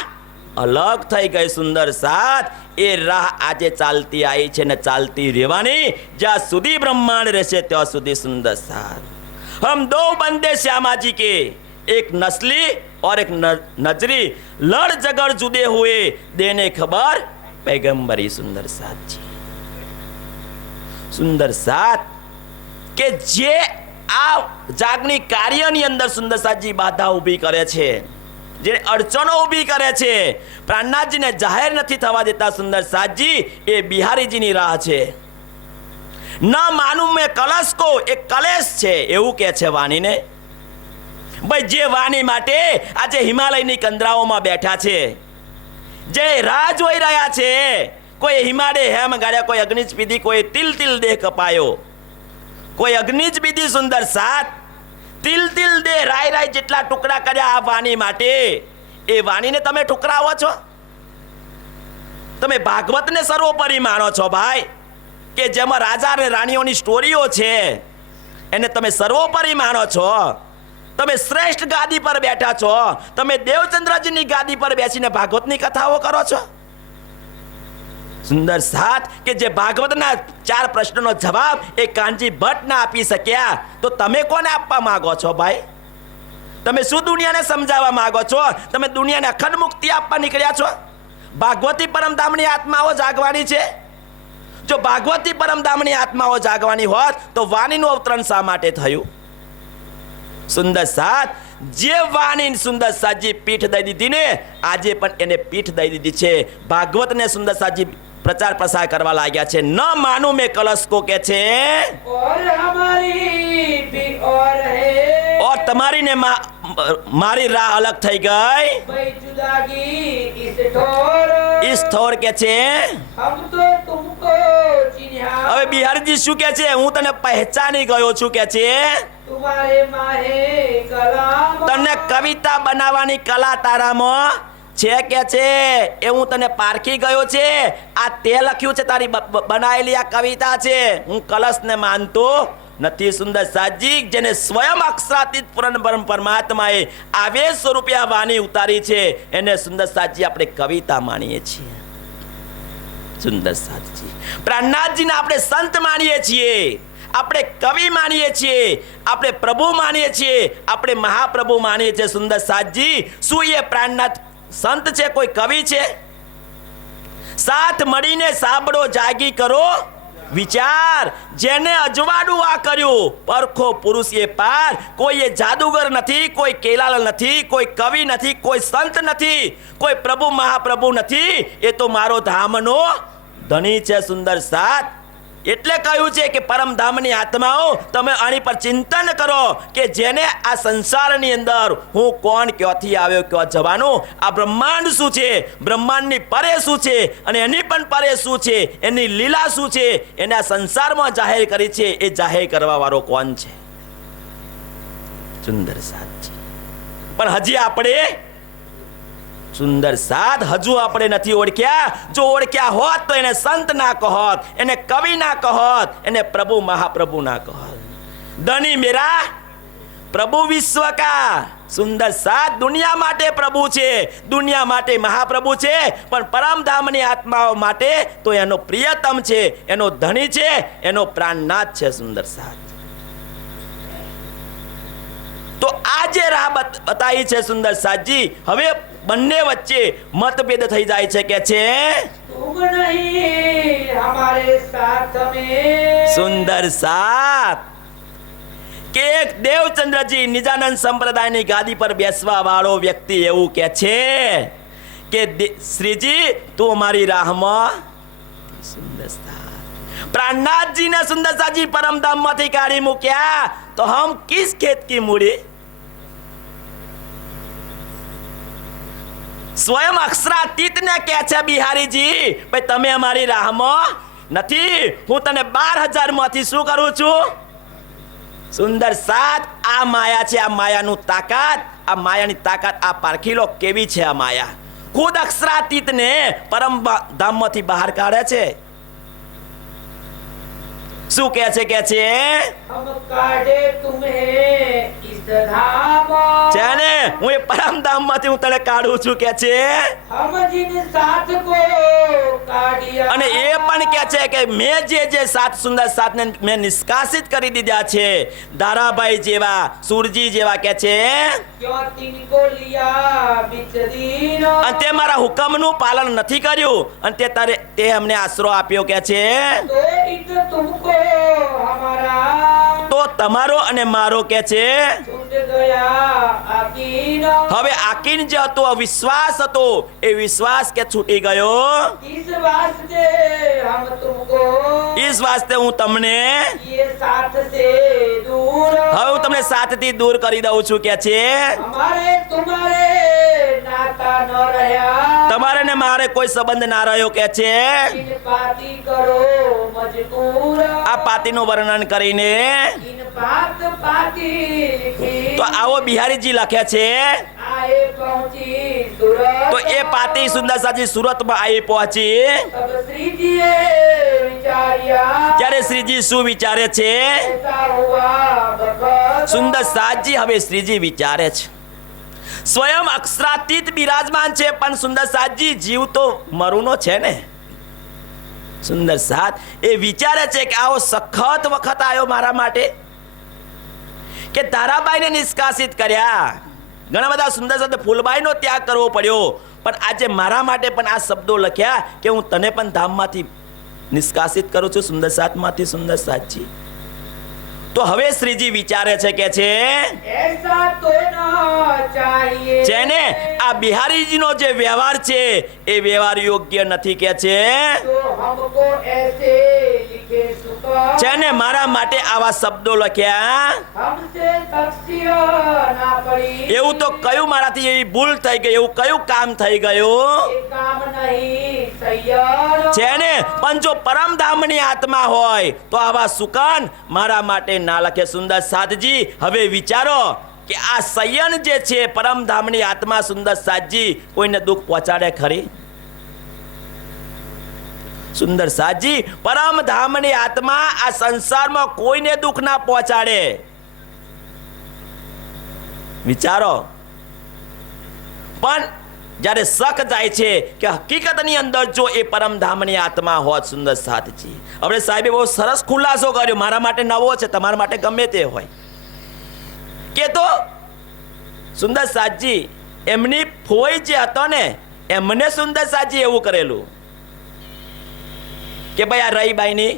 અલગ થઈ ગઈ. સુંદર સાથ એ રાહ આજે ચાલતી આવી છે ને ચાલતી રહેવાની જ્યાં સુધી બ્રહ્માંડ રહેશે ત્યાં સુધી. સુંદર સાથ हम दो बंदे श्यामा जी के, एक नस्ली और एक नजरी, लड़ झगड़ जुदे हुए देने खबर पैगंबरी. सुंदर साथ जी સુંદર સાથ કે જે આ જાગની કાર્યની અંદર સુંદર સાથજી બાધા ઊભી કરે છે, જે અડચણો ઊભી કરે છે, પ્રાણનાથજીને જાહેર નથી થવા દેતા સુંદર સાથજી, એ બિહારીજીની રાહ છે. ન માનું મેં કલશ કો, એ કલેશ છે એવું કે છે વાણીને. ભાઈ જે વાણી માટે આજે હિમાલયની કંદરાઓમાં બેઠા છે, જે રાહ જોઈ રહ્યા છે, કોઈ હિમાલય હેમ ગાળ્યા, કોઈ અગ્નિ જ પીધી, કોઈ તિલ તિલ દેહ કપાયો, કોઈ અગ્નિ જ પીધી. સુંદર સાથ તિલ તિલ દેહ રાય રાય જેટલા ટુકડા કર્યા આ વાણી માટે, એ વાણીને તમે ઠુકરાવો છો. તમે ભાગવતને સર્વોપરી માનો છો ભાઈ, કે જેમાં રાજા અને રાણીઓની સ્ટોરીઓ છે એને તમે સર્વોપરી માનો છો. તમે શ્રેષ્ઠ ગાદી પર બેઠા છો, તમે દેવચંદ્રજીની ગાદી પર બેસીને ભાગવતની કથાઓ કરો છો. સુંદર સાથ કે જે ભાગવતના 4 પ્રશ્નોનો જવાબ એ કાનજી ભટ્ટ ના આપી શક્યા, તો તમે કોને આપવા માંગો છો ભાઈ? તમે શું દુનિયાને સમજાવવા માંગો છો? તમે દુનિયાને અખંડ મુક્તિ આપવા નીકળ્યા છો? ભાગવતી પરમધામની આત્માઓ જાગવાની છે. જો ભાગવતી પરમધામની આત્માઓ જાગવાની હોત તો વાણીનું અવતરણ શા માટે થયું? સુંદર સાથ જે વાણી સુંદર સાજી પીઠ દઈ દીધી ને, આજે પણ એને પીઠ દઈ દીધી છે. ભાગવતને સુંદર સાજી પ્રચાર પ્રસાર કરવા લાગ્યા છે. ન માનું મેં કલશ કો કે છે और हमारी भी और है ઓર તમારી ને મારી રાહ અલગ થઈ ગઈ. भाई जुदागी इस ठोर ઈસ થોર કે છે. हम तो तुमको चिन्हा હવે બિહારીજી શું કે છે? હું તને પહેચાની ગયો છું કે છે. तुम्हारे माहे कलाम તને કવિતા બનાવવાની કલા તારામાં છે કે છે. એ હું તને પારખી ગયો છે. આ તે લખ્યું છે, તારી બનાવેલી આ કવિતા છે. હું કલશને માનતો નથી. સુંદર સાજી જેને સ્વયં અક્ષરાતીત પરમાત્માએ આવેશ સ્વરૂપે આ વાણી ઉતારી છે, એને સુંદર સાજી આપણે કવિતા માનીએ છીએ. સુંદર સાજી પ્રાણનાથજીને આપણે સંત માનીએ છીએ, આપણે કવિ માનીએ છીએ, આપણે પ્રભુ માનીએ છીએ, આપણે મહાપ્રભુ માનીએ છીએ. સુંદર સાજી શું એ પ્રાણનાથ સંત છે, કોઈ કવિ છે? સાથ મળીને સાંભળો, જાગી કરો વિચાર. જેને અજવાળું આ કર્યું, પરખો પુરુષ એ પાર. કોઈ એ જાદુગર નથી, કોઈ કેલાલ નથી, કોઈ કવિ નથી, કોઈ સંત નથી, કોઈ પ્રભુ મહાપ્રભુ નથી. એ તો મારો ધામનો ધણી છે. સુંદર સાથ એટલે કહ્યું છે કે પરમધામની આત્માઓ તમે આની પર ચિંતન કરો કે જેને આ સંસારની અંદર હું કોણ, ક્યાંથી આવ્યો, ક્યાં જવાનું, આ બ્રહ્માંડ શું છે, બ્રહ્માંડની પરે શું છે, અને એની પણ પરે શું છે, એની લીલા શું છે, એને આ સંસારમાં જાહેર કરી છે. એ જાહેર કરવા વાળો કોણ છે? સુંદર સાથ છે. પણ હજી આપણે સુંદર સાથ હજુ આપણે નથી ઓળખ્યા. જો ઓળખ્યા હોત તો એને સંત ના કહત, એને કવિ ના કહત, એને પ્રભુ મહાપ્રભુ ના કહત. ધણી મેરા પ્રભુ વિશ્વ કા. સુંદર સાથ દુનિયા માટે પ્રભુ છે, દુનિયા માટે મહાપ્રભુ છે, પણ પરમધામની આત્માઓ માટે તો એનો પ્રિયતમ છે, એનો ધણી છે, એનો પ્રાણનાથ છે. સુંદર સાથ તો આ જે રાહ બતાવી છે સુંદર સાથજી, હવે બંને વચ્ચે મતભેદ થઈ જાય છે કે છે तुम नहीं हमारे साथ में સુંદર સાથ કે એક દેવચંદ્રજી નિજાનંદ સંપ્રદાયની ગાદી પર બેસવા વાળો વ્યક્તિ એવું કે છે કે શ્રીજી તું અમારી રાહમાં. સુંદર સાથ प्राणनाथ जी ने सुंदर साजी परम धाम માંથી કાઢી મૂક્યા તો હમ કિસ ખેત કી મૂડી. સ્વયં અક્ષરાતીત ને કહે છે બિહારીજી ભાઈ તમે અમારી રાહમાં નથી, હું તને 12,000 માંથી શું કરું છું? સુંદર સાથ આ માયા છે, આ માયાનું તાકાત, આ માયાની તાકાત આ પારખી લો કેવી છે. આ માયા ખુદ અક્ષરાતીત ને પરમ ધામ માંથી બહાર કાઢે છે. શું કહે છે? કે છે हम काढ़े तुम्हें इस धाम છે ને હું એ પરમ ધામ માંથી હું તને કાઢું છું કે છે. हम जिन साथ को काढ़िया અને એ પણ કે છે કે મેં જે સાત સુંદર સાતને મેં નિષ્કાસિત કરી દીધા છે. દારાભાઈ જેવા, સુરજી જેવા કે છે क्यों तिनको लिया बिच दीन અને તે મારા હુકમનું પાલન નથી કર્યું અને તે અમને આશરો આપ્યો કે છે. तो इत तुमको हमारा તો તમારો અને મારો કે છે छूट गया आकीन હવે આકીન જે હતો, વિશ્વાસ હતો, એ વિશ્વાસ કે છૂટી ગયો. इस वास्ते हम तुमको ઈસ વાસ્તે હું તમને ये साथ से दूर હવે હું તમને સાથથી દૂર કરી દઉં છું કે છે. हमारे तुम्हारे नाता न रहा તમારે ને મારે કોઈ સંબંધ ના રહ્યો કે છે. इन पाती करो मजबूर આ પાતીનું વર્ણન કરીને इन बात पाती लिखी તો આવો બિહારીજી લખે છે. आए पहुंची सूरत તો એ પાતી સુંદર સાજી સુરતમાં આવી પહોંચી. तब श्री जी विचारिया ત્યારે શ્રીજી શું વિચારે છે? ऐसा हुआ बखत સુંદર સાજી હવે શ્રીજી વિચારે છે. સ્વયં અક્ષરાતીત બિરાજમાન છે પણ સુંદર સાજી જીવ તો મરુનો છે ને. સુંદર સાત એ વિચારે છે કે આવો સખત વખત આવ્યો મારા માટે કે તારાબાઈને નિષ્કાસિત કર્યા. ઘણા બધા સુંદર સાત ફૂલબાઈનો ત્યાગ કરવો પડ્યો, પણ આજે મારા માટે પણ આ શબ્દો લખ્યા કે હું તને પણ ધામમાંથી નિષ્કાસિત કરું છું. સુંદર સાતમાંથી સુંદર સાતજી તો હવે શ્રીજી વિચારે છે કે છે ऐसा तो न चाहिए જેને આ બિહારીજીનો જે વ્યવહાર છે એ વ્યવહાર યોગ્ય નથી કે છે तो हमको ऐसे लिखे सुकर જેને મારા માટે આવા શબ્દો લખ્યા हमसे तकसीर ना पड़ी એવું તો કયું મારાથી એવી ભૂલ થઈ ગઈ, એવું કયું કામ થઈ ગયું ये काम नहीं सैयद જેને પણ જો પરમધામની આત્મા હોય તો આવા સુકાન મારા માટે ના લખે. સુંદર સાધજી હવે વિચારો કે આ સયન જે છે પરમધામની આત્મા સુંદર સાધજી કોઈને દુઃખ પહોંચાડે ખરી? સુંદર સાધજી પરમધામની આત્મા આ સંસારમાં કોઈને દુઃખ ના પહોંચાડે. વિચારો. પણ જ્યારે શક જાય છે કે હકીકતની અંદર જો એ પરમધામની આત્મા હોત સુંદર સાધજી, હવે સાહેબે બહુ સરસ ખુલાસો કર્યો, મારા માટે નવો છે, તમારા માટે ગમે તે હોય, કે તો સુંદર સાધજી એમની ફોઈ જે હતો ને એમને સુંદર સાધજી એવું કરેલું કે ભાઈ આ રહીબાઈની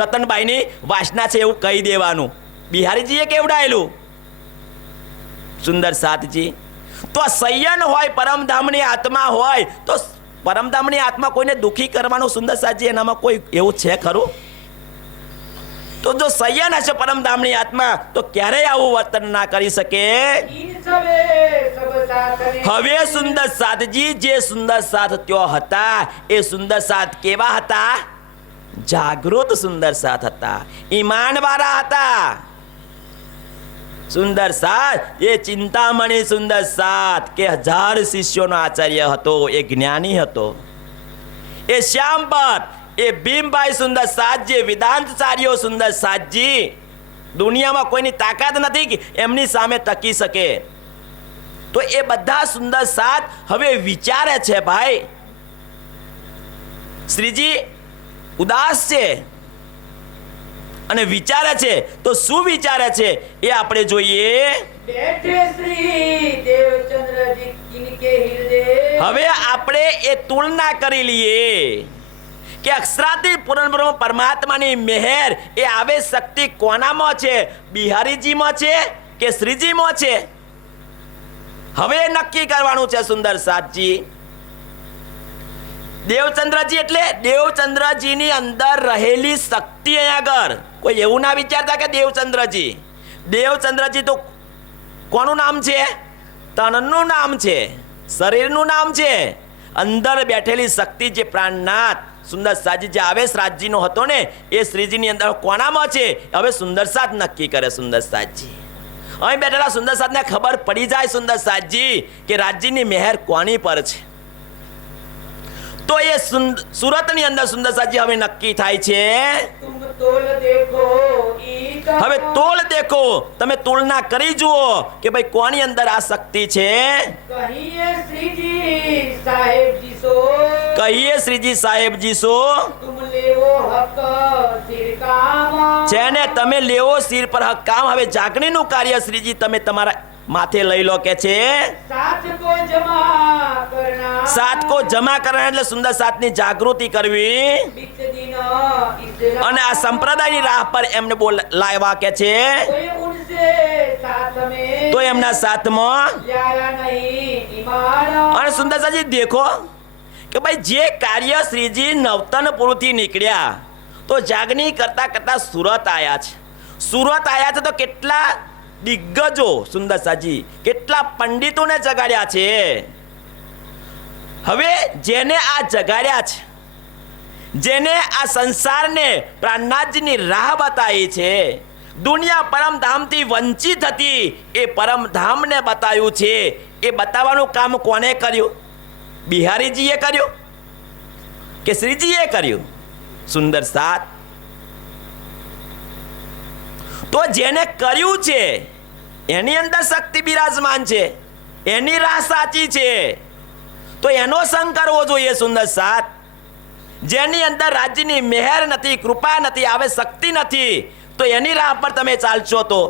રતનબાઈની વાસના છે એવું કહી દેવાનું. બિહારીજીએ કેવડાયેલું સુંદર સાધજી. તો સયન હોય પરમધામની આત્મા હોય તો પરમધામની આત્મા કોઈને દુઃખી કરવાનું સુંદર સાધજી એનામાં કોઈ એવું છે ખરું? તો જો સયન હશે પરમધામની આત્મા તો ક્યારેય આવું વર્તન ના કરી શકે. इन सबे सब साथने હવે સુંદર સાધજી જે સુંદર સાથ ત્યો હતા એ સુંદર સાથ કેવા હતા? જાગૃત સુંદર સાથ હતા, ઈમાનવાળા હતા. સુંદર સાથ એ ચિંતામણી સુંદર સાથ કે 1000 શિષ્યોનો આચાર્ય હતો, એ જ્ઞાની હતો. એ શ્યામપત એ ભીમભાઈ સુંદર સાથ જે વેદાંતચાર્યો સુંદર સાથજી દુનિયામાં કોઈની તાકાત નથી કે એમની સામે ટકી શકે. તો એ બધા સુંદર સાથ હવે વિચારે છે ભાઈ શ્રીજી ઉદાસ છે અને વિચારે છે. તો શું વિચારે છે એ આપણે જોઈએ. बैठे श्री देवचंद्र जी इनके हृदय હવે આપણે એ તુલના કરી લઈએ કે અક્ષરાતી પૂર્ણ બ્રહ્મ પરમાત્માની મહેર એ આવે શક્તિ કોનામાં છે? બિહારીજીમાં છે કે શ્રીજીમાં છે? હવે નક્કી કરવાનું છે સુંદર સાધજી. દેવચંદ્રજી એટલે દેવચંદ્રજીની અંદર રહેલી શક્તિ. અહીંયા આગળ કોઈ એવું ના વિચારતા કે દેવચંદ્રજી તો કોનું નામ છે? તનનું નામ છે, શરીરનું નામ છે. અંદર બેઠેલી શક્તિ જે પ્રાણનાથ સુંદર સાધજી જે આવેશ રાજજીનો હતો ને એ શ્રીજીની અંદર કોનામાં છે? હવે સુંદર સાધ નક્કી કરે. સુંદર સાધજી અહીં બેઠેલા સુંદર સાધને ખબર પડી જાય સુંદર સાધજી કે રાજજીની મહેર કોની પર છે. તો એ સુરતની અંદર સુંદર સાધજી હવે નક્કી થાય છે. तुम तोल देखो ईत હવે તોલ દેખો, તમે તુલના કરી જુઓ કે ભાઈ કોની અંદર આ શક્તિ છે. कहिए श्री जी साहेब जी सो કહીએ શ્રીજી સાહેબજી સો तुम लेवो हक सिर काम જેને તમે લેવો સિર પર હક કામ. હવે જાગણીનું કાર્ય શ્રીજી તમે તમારા માથે લઈ લો કે છે. साथ को जमा करना સાત કો જમા કરવા એટલે સુંદર સાતની જાગૃતિ કરવી बीच दिन इस અને આ સંપ્રદાયની રાહ પર એમને લાવ્યા કે છે. कोई उनसे साथ में તો એમના સાથમાં लाया नहीं ईमान અને સુંદર સાજી દેખો કે ભાઈ જે કાર્ય શ્રીજી નવતનપુરથી નીકળ્યા તો જાગણી કરતા કરતા સુરત આવ્યા છે. સુરત આવ્યા છે તો કેટલા દિગ્ગજો સુંદર સાજી કેટલા પંડિતોને જગાડ્યા છે. હવે જેને આ જગાડ્યા છે, જેને આ સંસારને પ્રાણનાથજીની રાહ બતાવી છે, દુનિયા પરમધામથી વંચિત હતી એ પરમધામને બતાવ્યું છે. એ બતાવવાનું કામ કોને કર્યું? બિહારીજીએ કર્યું કે શ્રીજીએ કર્યું? સુંદર સાથ. તો જેને કર્યું છે એની અંદર શક્તિ બિરાજમાન છે, એની રાહ સાચી છે, તો એનો સંગ કરવો જોઈએ. સુંદર સાથ જેની અંદર રાજ્યની મહેર નથી, કૃપા નથી, આવે શક્તિ નથી, તો એની રાહ પર તમે ચાલશો તો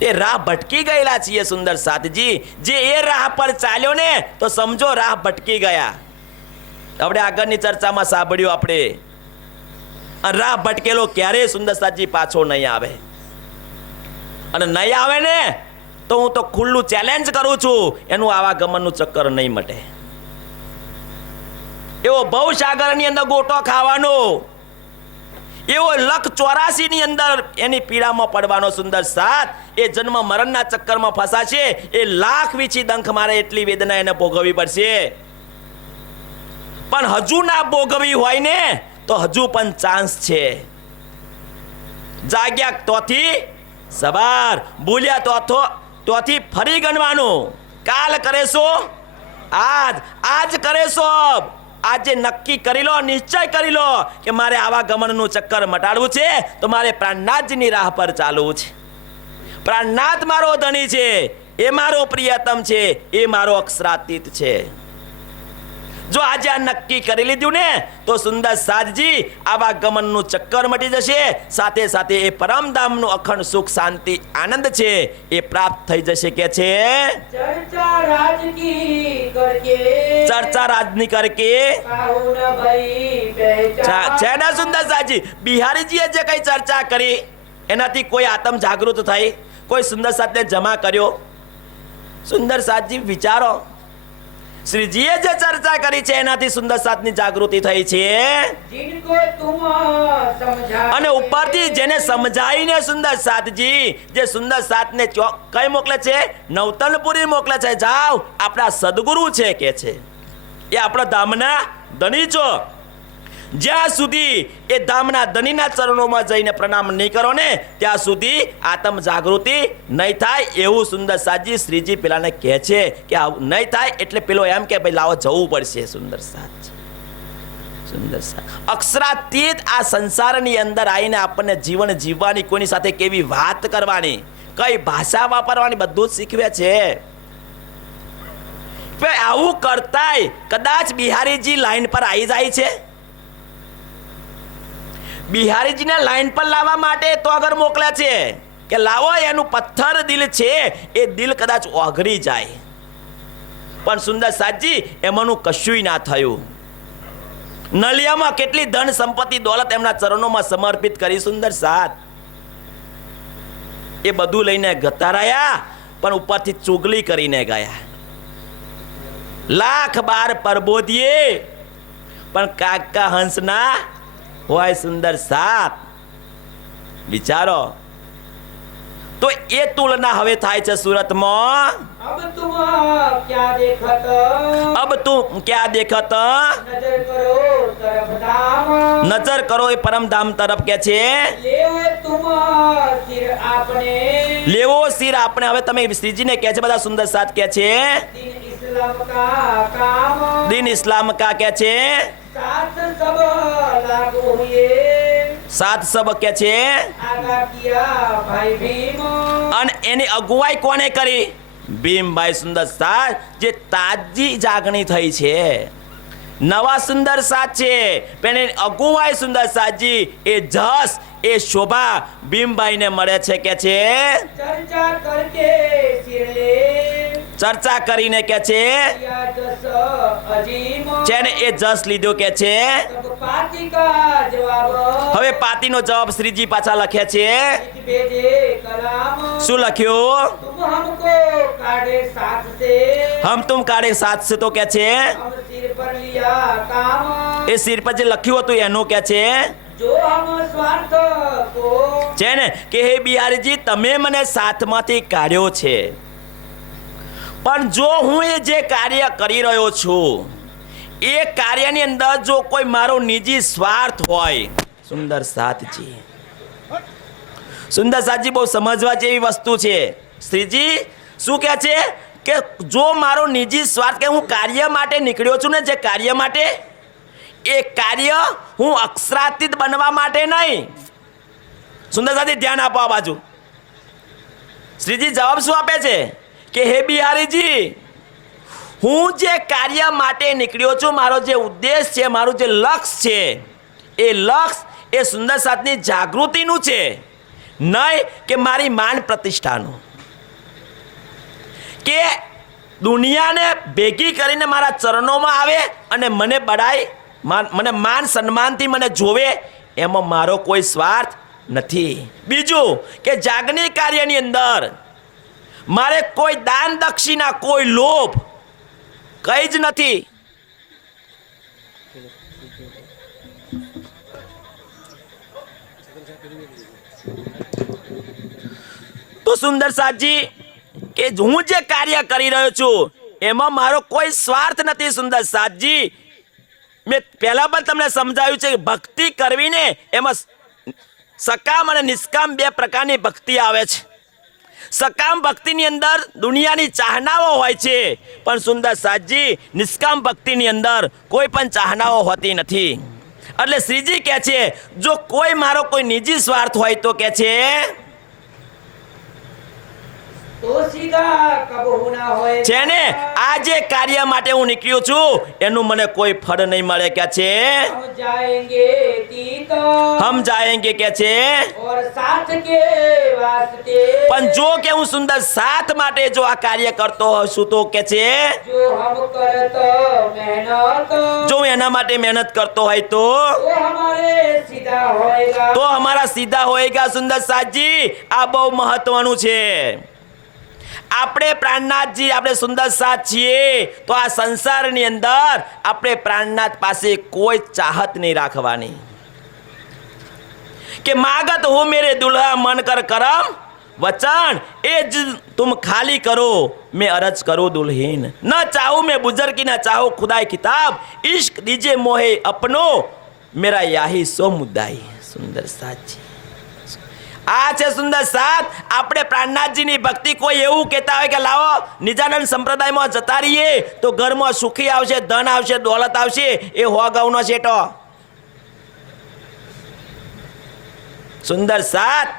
એ રાહ ભટકી ગયેલા છીએ. સુંદર સાથજી જે એ રાહ પર ચાલ્યો ને તો સમજો રાહ ભટકી ગયા. આપણે આગળની ચર્ચામાં સાંભળ્યું આપણે અને રાહ ભટકેલો ક્યારેય સુંદર સાજી પાછો નહીં આવે. અને નહીં આવે ને તો હું તો ખુલ્લું ચેલેન્જ કરું છું, એનું આવાગમનનું ચક્કર નહીં મટે. એવો ભવસાગરની અંદર ગોટો ખાવાનો, એવો લખ 84 ની અંદર એની પીડામાં પડવાનો સુંદર સાથ. એ જન્મ મરણના ચક્કરમાં ફસાશે, એ લાખ વીછી ડંખ મારે એટલી વેદના એને ભોગવવી પડશે. પણ હજુ ના ભોગવી હોય ને તો હજુ પણ ચાન્સ છે. જાગ્યા તોથી સવાર, ભૂલ્યા તોથી ફરી ગણવાનું. કાલ કરેશો આજ, આજ કરેશો આજે નક્કી કરી લો, નિશ્ચય કરી લો કે મારે આવા ગમનનું ચક્કર મટાડવું છે તો મારે પ્રાણનાથજીની રાહ પર ચાલવું છે. પ્રાણનાથ મારો ધણી છે, એ મારો પ્રિયતમ છે, એ મારો અક્ષરાતીત છે. જો આજે આ નક્કી કરી લીધું ને તો સુંદર સાધજી આવા ગમનનું ચક્કર મટી જશે. સાથે સાથે એ પરમધામનું અખંડ સુખ, શાંતિ, આનંદ છે એ પ્રાપ્ત થઈ જશે. કે છે ચર્ચા રાજની કરકે છે ને સુંદર સાધજી. બિહારીજીએ જે કઈ ચર્ચા કરી એનાથી કોઈ આત્મ જાગૃત થઈ, કોઈ સુંદર સાધને જમા કર્યો. સુંદર સાધજી વિચારો, શ્રીજીએ જે ચર્ચા કરી છે એનાથી સુંદર સાધની જાગૃતિ થઈ છે. અને ઉપરથી જેને સમજાવીને સુંદર સાધજી જે સુંદર સાધને કઈ મોકલે છે? નવતનપુરી મોકલે છે. જાઓ, આપણા સદગુરુ છે કે છે, એ આપણા ધામના ધણી છો. જ્યાં સુધી એ ધામના ધણીના ચરણોમાં જઈને પ્રણામ નહીં કરો ને ત્યાં સુધી આત્મ જાગૃતિ નહીં થાય. એવું સુંદર સાજી શ્રીજી પેલાને કહે છે કે આવું નહીં થાય એટલે પેલો એમ કે ભાઈ લાવો જવું પડશે. સુંદર સાજ, સુંદર સાજ અક્ષરાતીત આ સંસારની અંદર આવીને આપણને જીવન જીવવાની, કોઈની સાથે કેવી વાત કરવાની, કઈ ભાષા વાપરવાની બધું જ શીખવે છે. આવું કરતાય કદાચ બિહારીજી લાઈન પર આવી જાય છે. બિહારીજીને લાઈન પર લાવવા માટે તો આગળ મોકલે છે કે લાવો, એનું પથ્થર દિલ છે એ દિલ કદાચ ઓગળી જાય. પણ સુંદર સાજી એમાંનું કશુંય ના થયું. નલિયામાં કેટલી ધન સંપત્તિ દોલત એમના ચરણોમાં સમર્પિત કરી સુંદર સાત. એ બધું લઈને ગતા રહ્યા પણ ઉપરથી ચુગલી કરીને ગયા. લાખ બાર પરબોધીએ પણ કાકા હંસના હોય સુંદર સાત. વિચારો તો એ તુલના હવે થાય છે સુરતમાં. अब तुम क्या देखत, अब तुम क्या देखत, नजर करो तरफ धाम, नजर करो એ પરમધામ તરફ કે છે. लेवो तुम सिर आपने, લેવો સિર આપણે. હવે તમે શ્રીજીને કહે છે બધા સુંદર સાત કે છે. दिन इस्लाम का काम, દિન ઇસ્લામ કા કે છે. साथ सब लागू हुए, સાત સબ કે છે. आगा किया भाई भीम, અને એની અગુવાઈ કોને કરી? ભીમભાઈ સુંદર સાત. જે તાજી જાગણી થઈ છે, નવા સુંદર સાત છે પણ એની અગુવાઈ સુંદર સાતજી એ જસ એ શોભા ભીમભાઈને મળે છે કે છે. चर्चा करके सिर ले, ચર્ચા કરીને કે છે किया जस अजीम, જેને એ જસ લીધો કે છે. सब पाती का जवाब, હવે પાતીનો જવાબ શ્રીજી પાછા લખે છે. लिख भेजे कलाम, શું લખ્યું? तुम हमको काढ़े साथ से, હમ તુમ કાઢે સાથ સે તો કે છે. हम सिर पर लिया काम, એ સિર પર જે લખ્યું હતું એનું કે છે. जो हम स्वार्थ को, છે ને કે હે બિહારીજી તમે મને સાથમાંથી કાઢ્યો છે પણ જો હું એ જે કાર્ય કરી રહ્યો છું એ કાર્યની અંદર જો કોઈ મારો નિજી સ્વાર્થ હોય. સુંદર સાતજી, સુંદર સાતજી બહુ સમજવા જેવી વસ્તુ છે. શ્રીજી શું કહે છે કે જો મારો નિજી સ્વાર્થ કે હું કાર્ય માટે નીકળ્યો છું ને, જે કાર્ય માટે, એ કાર્ય હું અક્ષરાતીત બનવા માટે નહીં. સુંદર સાથી ધ્યાન આપો આ બાજુ. શ્રીજી જવાબ શું આપે છે કે હે બિહારીજી હું જે કાર્ય માટે નીકળ્યો છું, મારો જે ઉદ્દેશ છે, મારું જે લક્ષ્ય છે, એ લક્ષ્ય એ સુંદર સાતની જાગૃતિનું છે, નહીં કે મારી માન પ્રતિષ્ઠાનું. કે દુનિયાને ભેગી કરીને મારા ચરણોમાં આવે અને મને બડાય, મને માન સન્માનથી મને જોવે, એમાં મારો કોઈ સ્વાર્થ નથી. બીજું કે જાગની કાર્યની અંદર મારે કોઈ દાન દક્ષિણા, કોઈ લોભ કઈ જ નથી. તો સુંદર સાજી કે હું જે કાર્ય કરી રહ્યો છું એમાં મારો કોઈ સ્વાર્થ નથી. સુંદર સાજી, મેં પહેલા પણ તમને સમજાવ્યું છે કે ભક્તિ કરવી ને એમાં સકામ અને નિષ્કામ બે પ્રકારની ભક્તિ આવે છે. સકામ ભક્તિની અંદર દુનિયાની ચાહનાઓ હોય છે, પણ સુંદર સાજી નિષ્કામ ભક્તિની અંદર કોઈ પણ ચાહનાઓ હોતી નથી. એટલે શ્રીજી કહે છે જો કોઈ મારો કોઈ નિજી સ્વાર્થ હોય તો કહે છે તો સીધા કબહુ ના હોય છે ને આ જે કાર્ય માટે હું નીકળ્યો છું એનું મને કોઈ ફળ નહીં મળે કે છે. हम जाएंगे तीतो હમ જાયેંગે કે છે. और साथ के वास्ते પણ જો કે હું સુંદર સાથ માટે જો આ કાર્ય કરતો હશું તો કે છે जो हम करत मेहनत જો હું એના માટે મહેનત કરતો હોય તો वो हमारे सीधा होएगा તો અમારા સીધા હોएगा. સુંદર સાજી આ બહુ મહત્વનું છે. આપણે પ્રાણનાથજી, આપણે સુંદર સાથ છીએ તો આ સંસારની અંદર આપણે પ્રાણનાથ પાસે કોઈ ચાહત નહીં રાખવાની કે માગત હો મેરે દુલ્हा મન કર કરમ वचन ए तुम खाली करो मैं अरज करो दुल्हीन न चाहूं मैं बुजुर्गी न चाहूं खुदाई किताब इश्क दीजिए मोहे अपनो मेरा याही सो मुद्दाई. सुंदर साथ આ છે સુંદર સાથ. આપણે પ્રાણનાથજીની ભક્તિ કોઈ એવું કહેતા હોય કે લાવો નિજાનંદ સંપ્રદાયમાં જતા રહીએ તો ઘરમાં સુખી આવશે, ધન આવશે, દોલત આવશે, એ હો ગૌનો શેઠો. સુંદર સાથ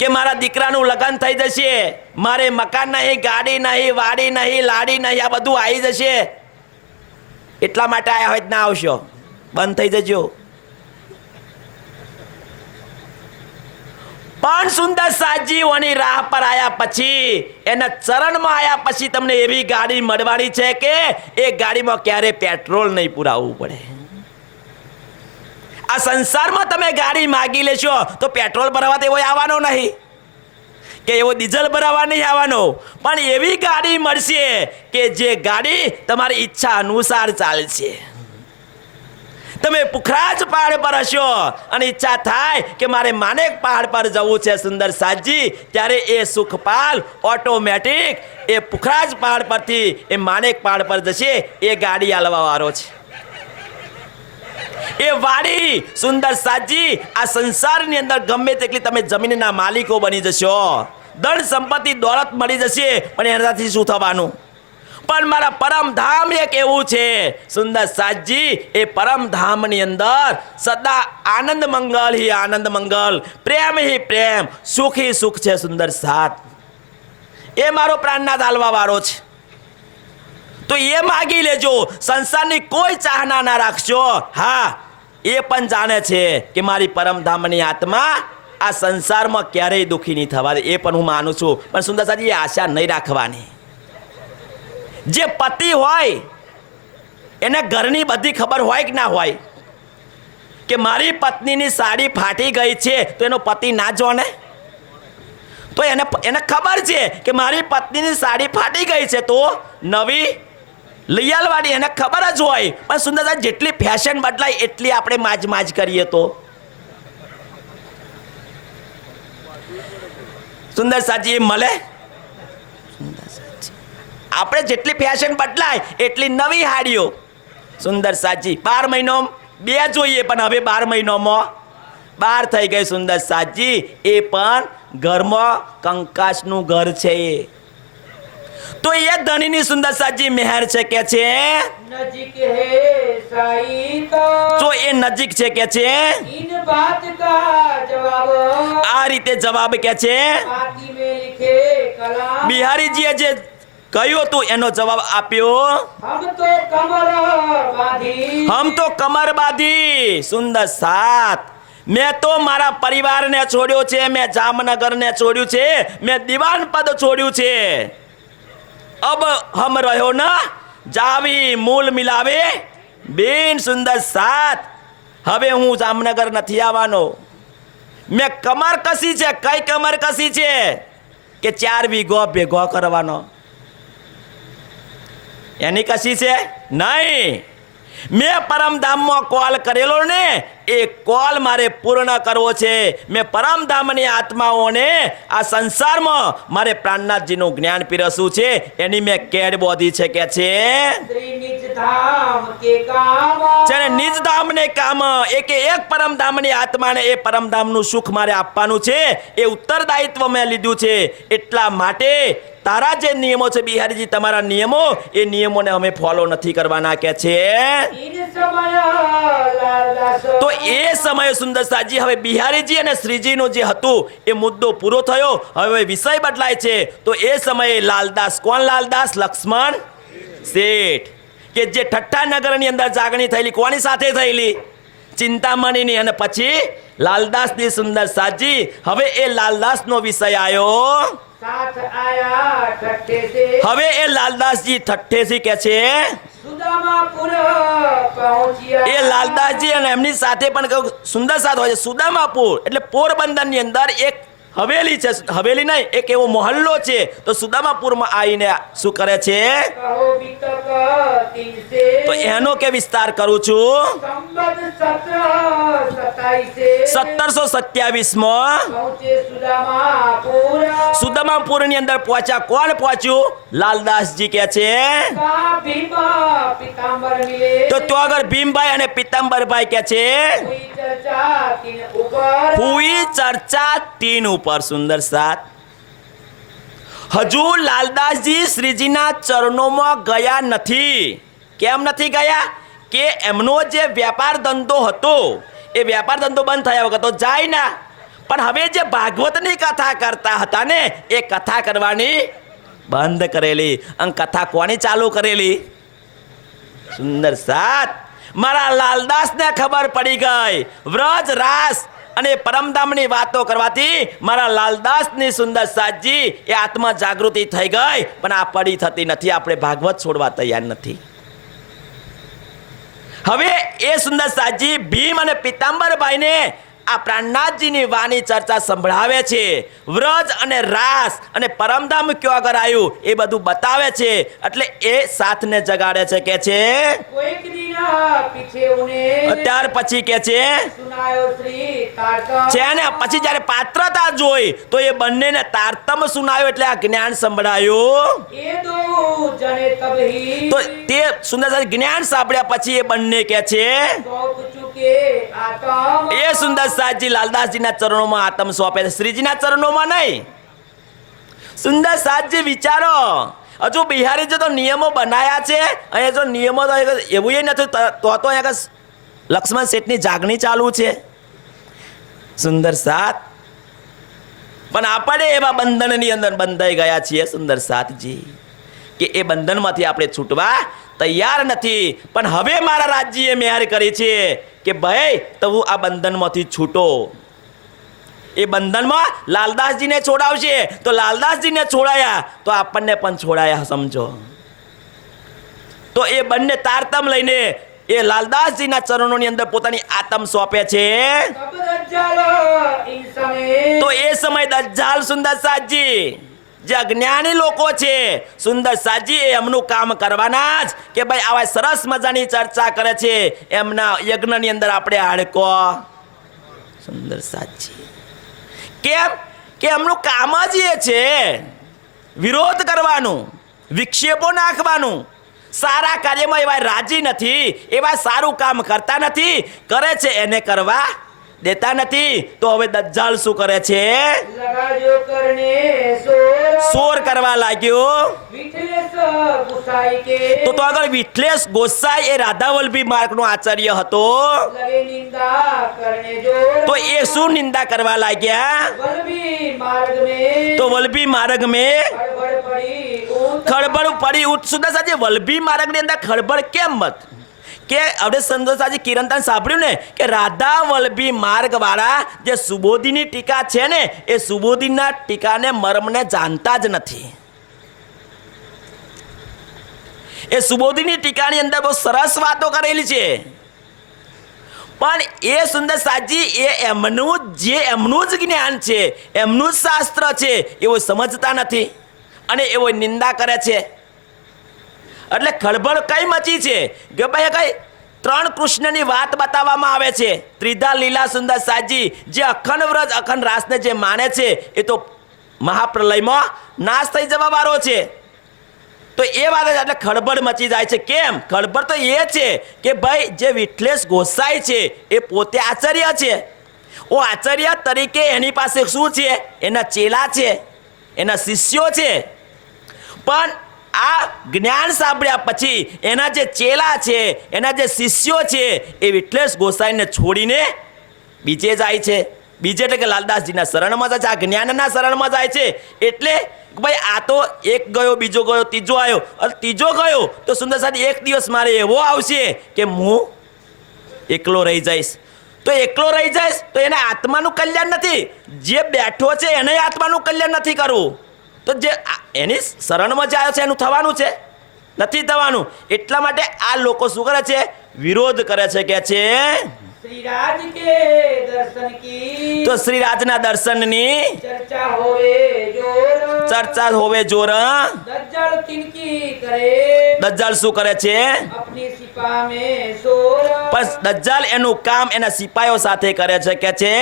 કે મારા દીકરાનું લગ્ન થઈ જશે, મારે મકાન નહીં, ગાડી નહીં, વાડી નહીં, લાડી નહીં, આ બધું આવી જશે, એટલા માટે આયા હોય ના આવશો, બંધ થઈ જજો. પણ સુંદર સાજીઓની રાહ પર આયા પછી, એના ચરણમાં આયા પછી તમને એવી ગાડી મળવાની છે કે એ ગાડીમાં ક્યારે પેટ્રોલ નહીં પુરાવવું પડે. આ સંસારમાં તમે ગાડી માગી લેશો તો પેટ્રોલ ભરાવા એવો આવવાનો નહીં કે એવો ડીઝલ ભરાવા નહીં આવવાનો, પણ એવી ગાડી મળશે કે જે ગાડી તમારી ઈચ્છા અનુસાર ચાલશે. તમે પુખરાજ પહાડ પર હશો અને ઈચ્છા થાય કે મારે માનેક પહાડ પર જવું છે સુંદર સાજી, ત્યારે એ સુખપાલ ઓટોમેટિક એ પુખરાજ પહાડ પરથી એ માનેક પહાડ પર જશે. એ ગાડી આલવા વાળો છે. એ વાડી સુંદર સાજી આ સંસારની અંદર ગમે તેટલી તમે જમીનના માલિકો બની જશો, ધન સંપત્તિ દોલત મળી જશે, પણ એનાથી શું થવાનું? પણ મારા પરમધામ એક એવું છે સુંદર સાજી, એ પરમધામની અંદર સદા આનંદ મંગલ હી આનંદ મંગલ, પ્રેમ હી પ્રેમ, સુખ હી સુખ છે. સુંદર સાથ એ મારો પ્રાણનાથ હાલવા વાળો છે. તો એ માગી લેજો, સંસારની કોઈ ચાહના ના રાખશો. હા, એ પણ જાણે છે કે મારી પરમધામની આત્મા આ સંસારમાં ક્યારેય દુઃખી નહીં થવા દે, એ પણ હું માનું છું. પણ સુંદર સાજી એ આશા નહીં રાખવાની. જે પતિ હોય એને ઘરની બધી ખબર હોય કે ના હોય કે મારી પત્નીની સાડી ફાટી ગઈ છે, તો એનો પતિ ના જોને? તો એને ખબર છે કે મારી પત્નીની સાડી ફાટી ગઈ છે તો નવી લઈ આલવાની, એને ખબર જ હોય. પણ સુંદરતા જેટલી ફેશન બદલાય એટલી આપણે માજ કરીએ તો સુંદર સાજી એ મળે? આપણે જેટલી ફેશન બદલાય એટલી નવી હાડીઓ. સુંદર સાજી 12 મહિનામાં 2 જોઈએ, પણ હવે 12 મહિનામાં 12 થઈ ગઈ. સુંદર સાજી એ પણ ઘરમાં કંકાસનું ઘર છે. તો એ ધણીની સુંદર સાજી મહેર છે કે છે नजीक है साईं तो જો એ નજીક છે કે છે इन बात का जवाब આ રીતે જવાબ કે છે पाती में लिखे कलाम બિહારીજીએ જે કહ્યું હતું એનો જવાબ આપ્યો, हम तो कमर बांधी હમ તો કમર બાંધી. સુંદર સાથ મેં તો મારા પરિવારને છોડ્યો છે, મેં જામનગરને છોડ્યું છે, મેં દીવાન પદ છોડ્યું છે. अब हम रहो ना जावी मूल मिलावे बिन सुंदर साथ હવે હું જામનગર નથી આવવાનો. મેં કમર કસી છે. કઈ કમર કસી છે? કે 4 વીઘો ભેગો કરવાનો. એની કસી છે નહીં. મેં પરમધામમાં કોલ કરેલો ને, એ કોલ મારે પૂર્ણ કરવો છે. મેં પરમધામની આત્માઓને આ સંસારમાં મારે પ્રાણનાથજીનું જ્ઞાન પીરસવું છે. એની મેં કેડ બોધી છે કે છે શ્રી નિજ ધામ કે કામ છે ને નિજ ધામને કામ. એક પરમધામની આત્માને એ પરમધામનું સુખ મારે આપવાનું છે. એ ઉત્તરદાયિત્વ મેં લીધું છે. એટલા માટે તારા જે નિયમો છે બિહારીજી, તમારા નિયમો, એ નિયમોને અમે ફોલો નથી કરવાના કે છે. ઇન સમય લાલદાસ તો એ સમયે સુંદરસાજી, હવે બિહારીજી અને શ્રીજીનું જે હતું એ મુદ્દો પૂરો થયો. હવે વિષય બદલાય છે. તો એ સમયે લાલદાસ, કોણ લાલદાસ? લક્ષ્મણ શેઠ, કે જે ઠઠ્ઠા નગરની અંદર જાગણી થયેલી, કોની સાથે થયેલી? ચિંતામણીની. અને પછી લાલદાસની સુંદરસાજી. હવે એ લાલદાસનો વિષય આવ્યો. સાથ આયા ઠઠ્ઠે સે હવે એ લાલદાસજી ઠઠ્ઠેથી કે છે સુદામાપુર પહોંચ્યા. એ લાલદાસજી અને એમની સાથે પણ કહ્યું સુંદર સાથ હોય છે. સુદામાપુર એટલે પોરબંદરની અંદર એક હવેલી છે. હવેલી નહીં, એક એવો મહોલ્લો છે. તો સુદામાપુરમાં આવીને શું કરે છે? કહો બીતક તીનસે તો એનો કે વિસ્તાર કરું છું. સંબત 1727માં પહોંચે સુદામાપુર. સુદામાપુરની અંદર પહોંચ્યા. કોણ પહોંચ્યું? લાલદાસજી કે છે. કા ભીમ પિતાંબર મિલે તો આગળ ભીમભાઈ અને પિતાંબરભાઈ કે છે કોઈ ચર્ચા તીન ઉપર હુઈ ચર્ચા 3 ઉપર. સુંદર સાથ. હજુ લાલદાસજી શ્રીજીના ચરણોમાં ગયા નથી. કેમ નથી ગયા? કે એમનો જે વેપાર ધંધો હતો એ વેપાર ધંધો બંધ થયા વગર તો જાય ના. પણ હવે જે ભાગવતની કથા કરતા હતા ને, એ કથા કરવાની બંધ કરેલી. અને કથા કોની ચાલુ કરેલી? સુંદર સાથ. મારા લાલદાસને ખબર પડી ગઈ. વ્રજ રાસ અને પરમધામની વાતો કરવાથી મારા લાલદાસની સુંદર સાતજી એ આત્મા જાગૃતિ થઈ ગઈ. પણ આ પડી થતી નથી. આપણે ભાગવત છોડવા તૈયાર નથી. હવે એ સુંદર સાતજી ભીમ અને પિતાંબરભાઈને આ પ્રાણનાથજીની વાણી ચર્ચા સંભળાવે છે. વ્રજ અને રાસ અને પરમધામ કયો આગળ આવ્યું એ બધું બતાવે છે. એટલે એ સાથને જગાડે છે કે છે. કોઈક દિન પીછે ઉને ત્યાર પછી કે છે સુનાયો શ્રી તારતમ. છે ને પછી જ્યારે પાત્રતા જોઈ તો એ બંનેને તારતમ સુનાયો. એટલે આ જ્ઞાન સંભળાયું. એ દો જણે તબહી તો તે સુંદર જ્ઞાન સાંભળ્યા પછી એ બંને કે છે સૌપ ચૂકે આતમ. એ સુંદર સાતજી લાલદાસજીના ચરણોમાં આતમ સોંપે છે, શ્રીજીના ચરણોમાં નહીં. સુંદર સાતજી વિચારો, હજુ બિહારીજી તો નિયમો બનાયા છે. અહીંયા જો નિયમો તો એવું એ નથી. તો અહીંયા લક્ષ્મણ શેઠની જાગણી ચાલુ છે. સુંદર સાત. પણ આપણે એવા બંધનની અંદર બંધાઈ ગયા છીએ સુંદર સાતજી, કે એ બંધનમાંથી આપણે છૂટવા તૈયાર નથી. પણ હવે મારા રાજ્યએ મહેર કરી છે કે ભાઈ તમે આ બંધનમાંથી છૂટો. એ બંધનમાં લાલદાસજીને છોડાવશે. તો લાલદાસજીને છોડાયા તો આપણને પણ છોડાયા સમજો. તો એ બંને તારતમ લઈને એ લાલદાસજીના ચરણોની અંદર પોતાની આતમ સોંપે છે. તબ દજ્જાલ ઈ સમયે તો એ સમય દજ્જાલ સુંદર સાતજી જે અજ્ઞાની લોકો છે, સુંદર સાતજી એ એમનું કામ કરવાના જ. કે ભાઈ આવા સરસ મજાની ચર્ચા કરે છે, એમના યજ્ઞની અંદર આપણે હાડકો. સુંદર સાતજી કેમ? કે એમનું કામ જ એ છે વિરોધ કરવાનું, વિક્ષેપો નાખવાનું. સારા કાર્યમાં એવા રાજી નથી, એવા સારું કામ કરતા નથી. કરે છે એને કરવા દેતા નથી. તો હવે દજ્જાલ શું કરે છે? લગાજો કરને સોર શોર કરવા લાગ્યો. વિઠલેશ ગુસાઈ કે તો આગળ વિઠલેશ ગોસાઈ એ રાધાવલ્લભી માર્ગનો આચાર્ય હતો. લગે નિંદા કરને જોર. તો એ શું નિંદા કરવા લાગ્યા? વલ્લભી માર્ગ મે તો વલ્લભી માર્ગ મેં ખળબળ પડી ઊત. ખળબળ પડી ઉઠ. સુંદર સાજી વલ્લભી માર્ગની અંદર ખળબળ કેમ મત? કે આપણે સંતોષાજી કિરણતાન સાંભળ્યું ને કે રાધા વલ્લભી માર્ગ વાળા જે સુબોધીની ટીકા છે ને, એ સુબોધીના ટીકાને મર્મને જાણતા જ નથી. એ સુબોધીની ટીકાની અંદર બહુ સરસ વાતો કરેલી છે, પણ એ સુંદર સાજી એ એમનું જ જ્ઞાન છે, એમનું જ શાસ્ત્ર છે, એવો સમજતા નથી અને એવો નિંદા કરે છે. એટલે ખળભળ કઈ મચી છે કે ભાઈ કઈ 3 કૃષ્ણની વાત બતાવવામાં આવે છે. ત્રિધા લીલા સુંદર સાજી જે અખંડ વ્રજ અખંડ રાસને જે માને છે એ તો મહાપ્રલયમાં નાશ થઈ જવા વાળો છે. તો એ વાત એટલે ખળભળ મચી જાય છે. કેમ ખળભળ? તો એ છે કે ભાઈ જે વિઠ્ઠલેશ ગોસાઈ છે એ પોતે આચાર્ય છે. આચાર્ય તરીકે એની પાસે શું છે? એના ચેલા છે, એના શિષ્યો છે. પણ આ જ્ઞાન સાંભળ્યા પછી એના જે ચેલા છે, એના જે શિષ્યો છે એ વિઠ્ઠલેશ ગોસાઈને છોડીને બીજે જાય છે. બીજે એટલે કે લાલદાસજીના શરણમાં જાય છે, આ જ્ઞાનના શરણમાં જાય છે. એટલે ભાઈ આ તો એક ગયો, બીજો ગયો, ત્રીજો આવ્યો, અને ત્રીજો ગયો તો સુંદર સાજી એક દિવસ મારે એવો આવશે કે હું એકલો રહી જઈશ. તો એકલો રહી જઈશ તો એને આત્માનું કલ્યાણ નથી, જે બેઠો છે એને આત્માનું કલ્યાણ નથી કરવું. તો જે એની શરણમાં જાય છે એનું થવાનું છે? નથી થવાનું. એટલા માટે આ લોકો શું કરે છે? વિરોધ કરે છે. કે છે શ્રીરાજ કે દર્શન કી તો શ્રીરાજના દર્શનની ચર્ચા હોવે જોર દજ્જલ કિનકી કરે દજ્જાલ શું કરે છે? અપની સિપા મેં સોર પણ દજ્જાલ એનું કામ એના સિપાઈઓ સાથે કરે છે. કે છે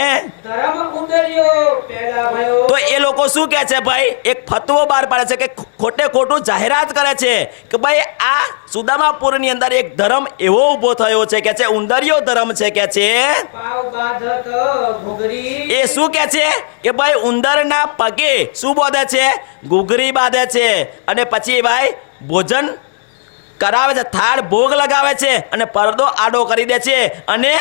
ધર્મ ઉદર્યો પેદા ભયો. તો એ લોકો શું કહે છે ભાઈ? એક ફતવો બહાર પાડે છે કે ખોટે ખોટું જાહેરાત કરે છે કે ભાઈ આ સુદામાપુરની અંદર એક ધર્મ એવો ઊભો થયો છે કે છે ઉંદરિયો ધર્મ છે. કે છે પાવ બાધત ઘુઘરી. એ શું કે છે કે ભાઈ ઉંદરના પગે શું બાંધે છે? ઘૂઘરી બાંધે છે. અને પછી ભાઈ ભોજન કરાવે છે, થાળ ભોગ લગાવે છે અને પડદો આડો કરી દે છે. અને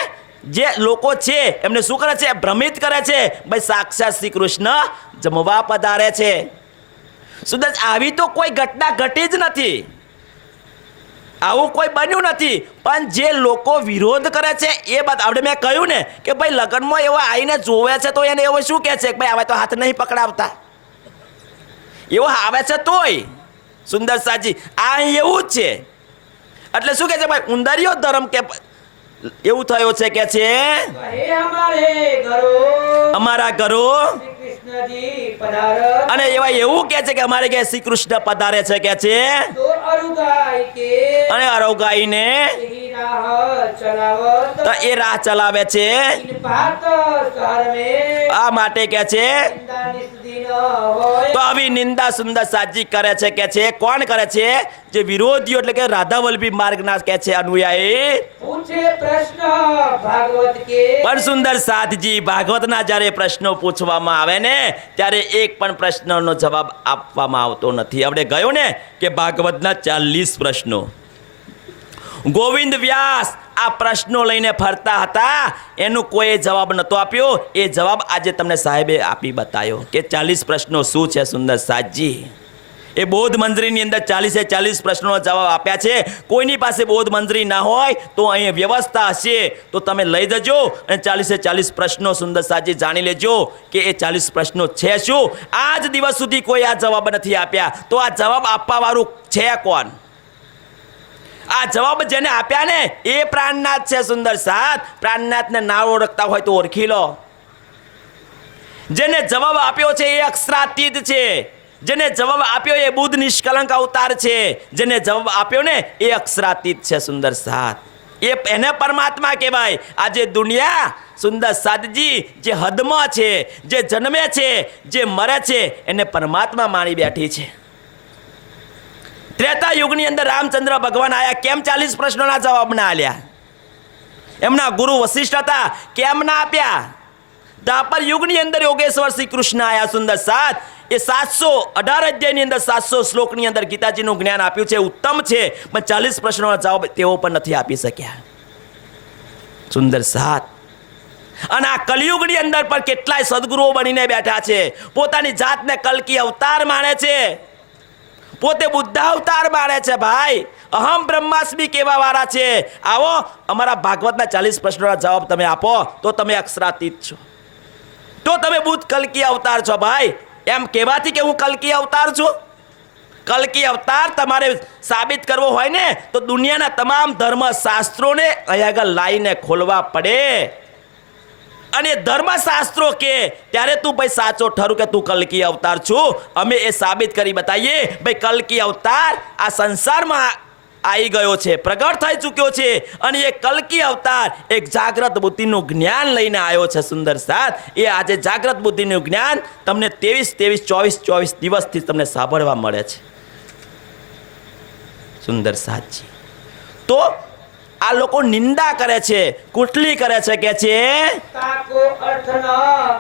જે લોકો છે એમને શું કરે છે? ભ્રમિત કરે છે. ભાઈ સાક્ષાત શ્રી કૃષ્ણ જમવા પધારે છે. સુંદર આવી તો કોઈ ઘટના ઘટી જ નથી, આવું કોઈ બન્યું નથી. પણ જે લોકો વિરોધ કરે છે એ બાદ આપણે મેં કહ્યું ને કે ભાઈ લગ્નમાં એવો આવીને જોવે છે તો એને એવો શું કહે છે કે ભાઈ હવે તો હાથ નહીં પકડાવતા, એવો આવે છે તોય સુંદર સાજી આ એવું જ છે. એટલે શું કહે છે ભાઈ ઉંદરિયો ધર્મ કે એવું થયો છે. કે છે અમારા ઘરો કૃષ્ણજી પધારત અને એવા એવું કે છે કે અમારે કે શ્રી કૃષ્ણ પધારે છે. કે છે તો અરુગાઈ કે અને અરોગાઈને એહી રાહ ચલાવત તો એ રાહ ચલાવે છે. ઇન ભાત શહર મેં આ માટે કે છે નિંદા નિસ્દિન હોય. તો આવી નિંદા સુંદર સાજી કરે છે. કે છે કોણ કરે છે? જે વિરોધીઓ એટલે કે રાધાવલ્લભી માર્ગના કે છે અનુયાયી પૂછે પ્રશ્ન ભાગવત કે પણ સુંદર સાધજી ભાગવતના જ્યારે પ્રશ્નો પૂછવામાં આવે ને ત્યારે એક પણ પ્રશ્નનો જવાબ આપવામાં આવતો નથી. આપણે ગયો ને કે ભાગવતના 40 પ્રશ્નો ગોવિંદ વ્યાસ આ પ્રશ્નો લઈને ફરતા હતા, એનું કોઈ જવાબ નહોતો આપ્યો. એ જવાબ આજે તમને સાહેબે આપી બતાવ્યો કે 40 પ્રશ્નો શું છે. સુંદર સાજી એ બોધ મંજરીની અંદર 40 પ્રશ્નોનો જવાબ આપ્યા છે. કોઈની પાસે બોધ મંજરી ના હોય તો અહીં વ્યવસ્થા હશે તો તમે લઈ જજો અને 40 પ્રશ્નો સુંદર સાજી જાણી લેજો કે એ 40 પ્રશ્નો છે શું. આજ દિવસ સુધી કોઈ આ જવાબ નથી આપ્યા. તો આ જવાબ આપવા વાળું છે કોણ? આ જવાબ જેને આપ્યા ને એ પ્રાણનાથ છે. સુંદર સાથ પ્રાણનાથને ના ઓળખતા હોય તો ઓળખી લો. જેને જવાબ આપ્યો છે એ અક્ષરાતીત છે. જેને જવાબ આપ્યો એ બુદ્ધ નિષ્કલંક અવતાર છે. જેને જવાબ આપ્યો ને એ અક્ષરાતીત છે. સુંદર સાથ એને પરમાત્મા કહેવાય. આજે દુનિયા સુંદર સાધજી જે હદમાં છે, જે જન્મે છે, જે મરે છે એને પરમાત્મા માણી બેઠી છે. ત્રેતા યુગની અંદર રામચંદ્ર ભગવાન આયા, કેમ 40 પ્રશ્નોના જવાબ ના આલ્યા? એમના ગુરુ વશિષ્ઠ હતા, કેમ ના આપ્યા? દ્વાપર યુગની અંદર યોગેશ્વર શ્રી કૃષ્ણ આયા. સુંદર સાથ એ 718 અધ્યાયની અંદર 700 શ્લોકની અંદર ગીતાજીનું જ્ઞાન આપ્યું છે, ઉત્તમ છે. પણ 40 પ્રશ્નોના જવાબ તેઓ પણ નથી આપી શક્યા. સુંદર સાથ અને આ કલિયુગની અંદર પણ કેટલાય સદગુરુઓ બનીને બેઠા છે. પોતાની જાતને કલ્કી અવતાર માને છે, પોતે બુદ્ધ અવતાર માને છે. ભાઈ અહમ બ્રહ્માસ્મિ કેવા વાળા છે. આવો અમારા ભાગવતના 40 પ્રશ્નોના જવાબ તમે આપો તો તમે અક્ષરાતીત છો, તો તમે બુદ્ધ કલ્કી અવતાર છો. ભાઈ એમ કહેવાથી કે હું કલ્કી અવતાર છું કલ્કી અવતાર તમારે સાબિત કરવો હોય ને તો દુનિયાના તમામ ધર્મ શાસ્ત્રોને અહીંયા આગળ લાઈને ખોલવા પડે અને ધર્મશાસ્ત્રો કે ત્યારે તું ભાઈ સાચો ઠરું કે તું કલ્કી અવતાર છું. અમે એ સાબિત કરી બતાવીએ ભાઈ કલ્કી અવતાર આ સંસારમાં આવી ગયો છે, પ્રગટ થઈ ચૂક્યો છે અને એ કલ્કી અવતાર એક જાગ્રત બુદ્ધિનું જ્ઞાન લઈને આવ્યો છે. સુંદર સાથ એ આજે જાગ્રત બુદ્ધિનું જ્ઞાન તમને 23 દિવસથી તમને સાંભળવા મળે છે. સુંદર સાથજી તો આ લોકો નિંદા કરે છે, કુટલી કરે છે કે છે તાકો અર્થ ન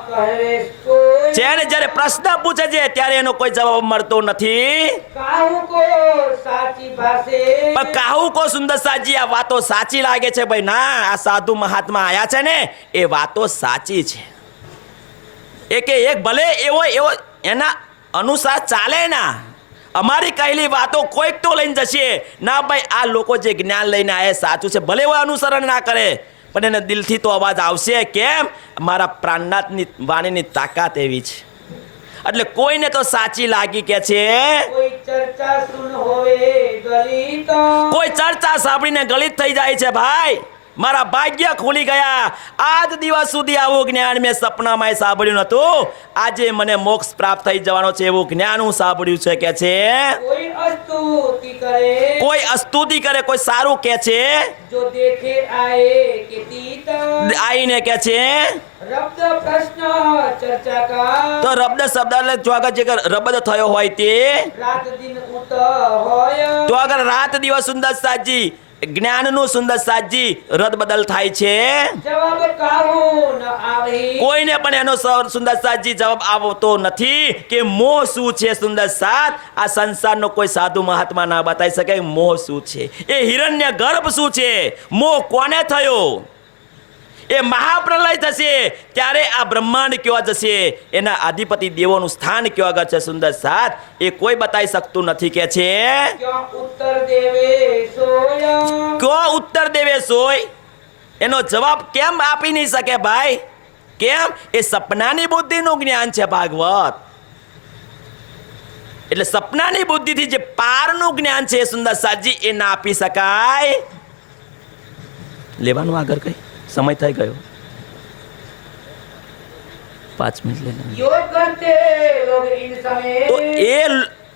કહેવે કોઈ. જેને જ્યારે પ્રશ્ન પૂછે છે ત્યારે એનો કોઈ જવાબ મળતો નથી. કાહુ કો સાચી ભાષે. પણ કાહુ કો સુંદર સાજી આ વાતો સાચી લાગે છે ભાઈ ના આ સાધુ મહાત્મા આયા છે ને એ વાતો સાચી છે. એકે એક ભલે એવો એના અનુસાર ચાલે ના. અમારી કહેલી વાતો કોઈક તો લઈને જશે ના ભાઈ આ લોકો જે જ્ઞાન લઈને આયા સાચું છે ભલે એવો અનુસરણ ના કરે પણ એને દિલથી તો અવાજ આવશે. કેમ? મારા પ્રાણનાથની વાણીની તાકાત એવી છે. એટલે કોઈને તો સાચી લાગી કે છે કોઈ ચર્ચા સુન હોવે ગલિત. કોઈ ચર્ચા સાંભળીને ગલિત થઈ જાય છે ભાઈ. મારા ભાગ્ય ખુલી ગયા. આજ દિવસ સુધી આવું જ્ઞાન મેં સપનામાં સાંભળ્યું નતું. આજે મને મોક્ષ પ્રાપ્ત થઈ જવાનો છે એવું જ્ઞાન હું સાંભળ્યું છે કે છે. કોઈ અસ્તુતિ કરે. કોઈ અસ્તુતિ કરે, કોઈ સારું કે છે, જો દેખે આએ કે તીત. આઈને કે છે રબ્દ પ્રશ્ન ચર્ચા કા. તો રબ્દ શબ્દ એટલે જો આગળ જે રબ્દ થયો હોય તે રાત દિન ઉત હોય. તો આગળ રાત દિવસ સુંદર સાજી જ્ઞાનનું સુંદર સાજી રદ બદલ થાય છે. જવાબ કાહુ ન આવે. કોઈને પણ એનો સુંદર સાજી જવાબ આવતો નથી કે મોહ શું છે. સુંદર સાત આ સંસારનો કોઈ સાધુ મહાત્મા ના બતાવી શકે મોહ શું છે, એ હિરણ્ય ગર્ભ શું છે, મોહ કોને થયો, એ મહાપ્રલય થશે ત્યારે આ બ્રહ્માંડ કેવા જશે, એના અધિપતિ દેવોનું સ્થાન કેવા આગળ છે. સુંદર સાત એ કોઈ બતાવી શકતું નથી કે છે ક્યાં ઉત્તર દેવે સોય. કયો ઉત્તર દેવે સોય એનો જવાબ કેમ આપી નહીં શકે ભાઈ. કેમ? એ સપનાની બુદ્ધિનું જ્ઞાન છે ભાગવત. એટલે સપનાની બુદ્ધિથી જે પારનું જ્ઞાન છે સુંદર સાજી એ ના આપી શકાય. લેવાનું આગળ કઈ સમય થઈ ગયો 5 મિનિટ લેना. योग करते लोग इन समय. तो ये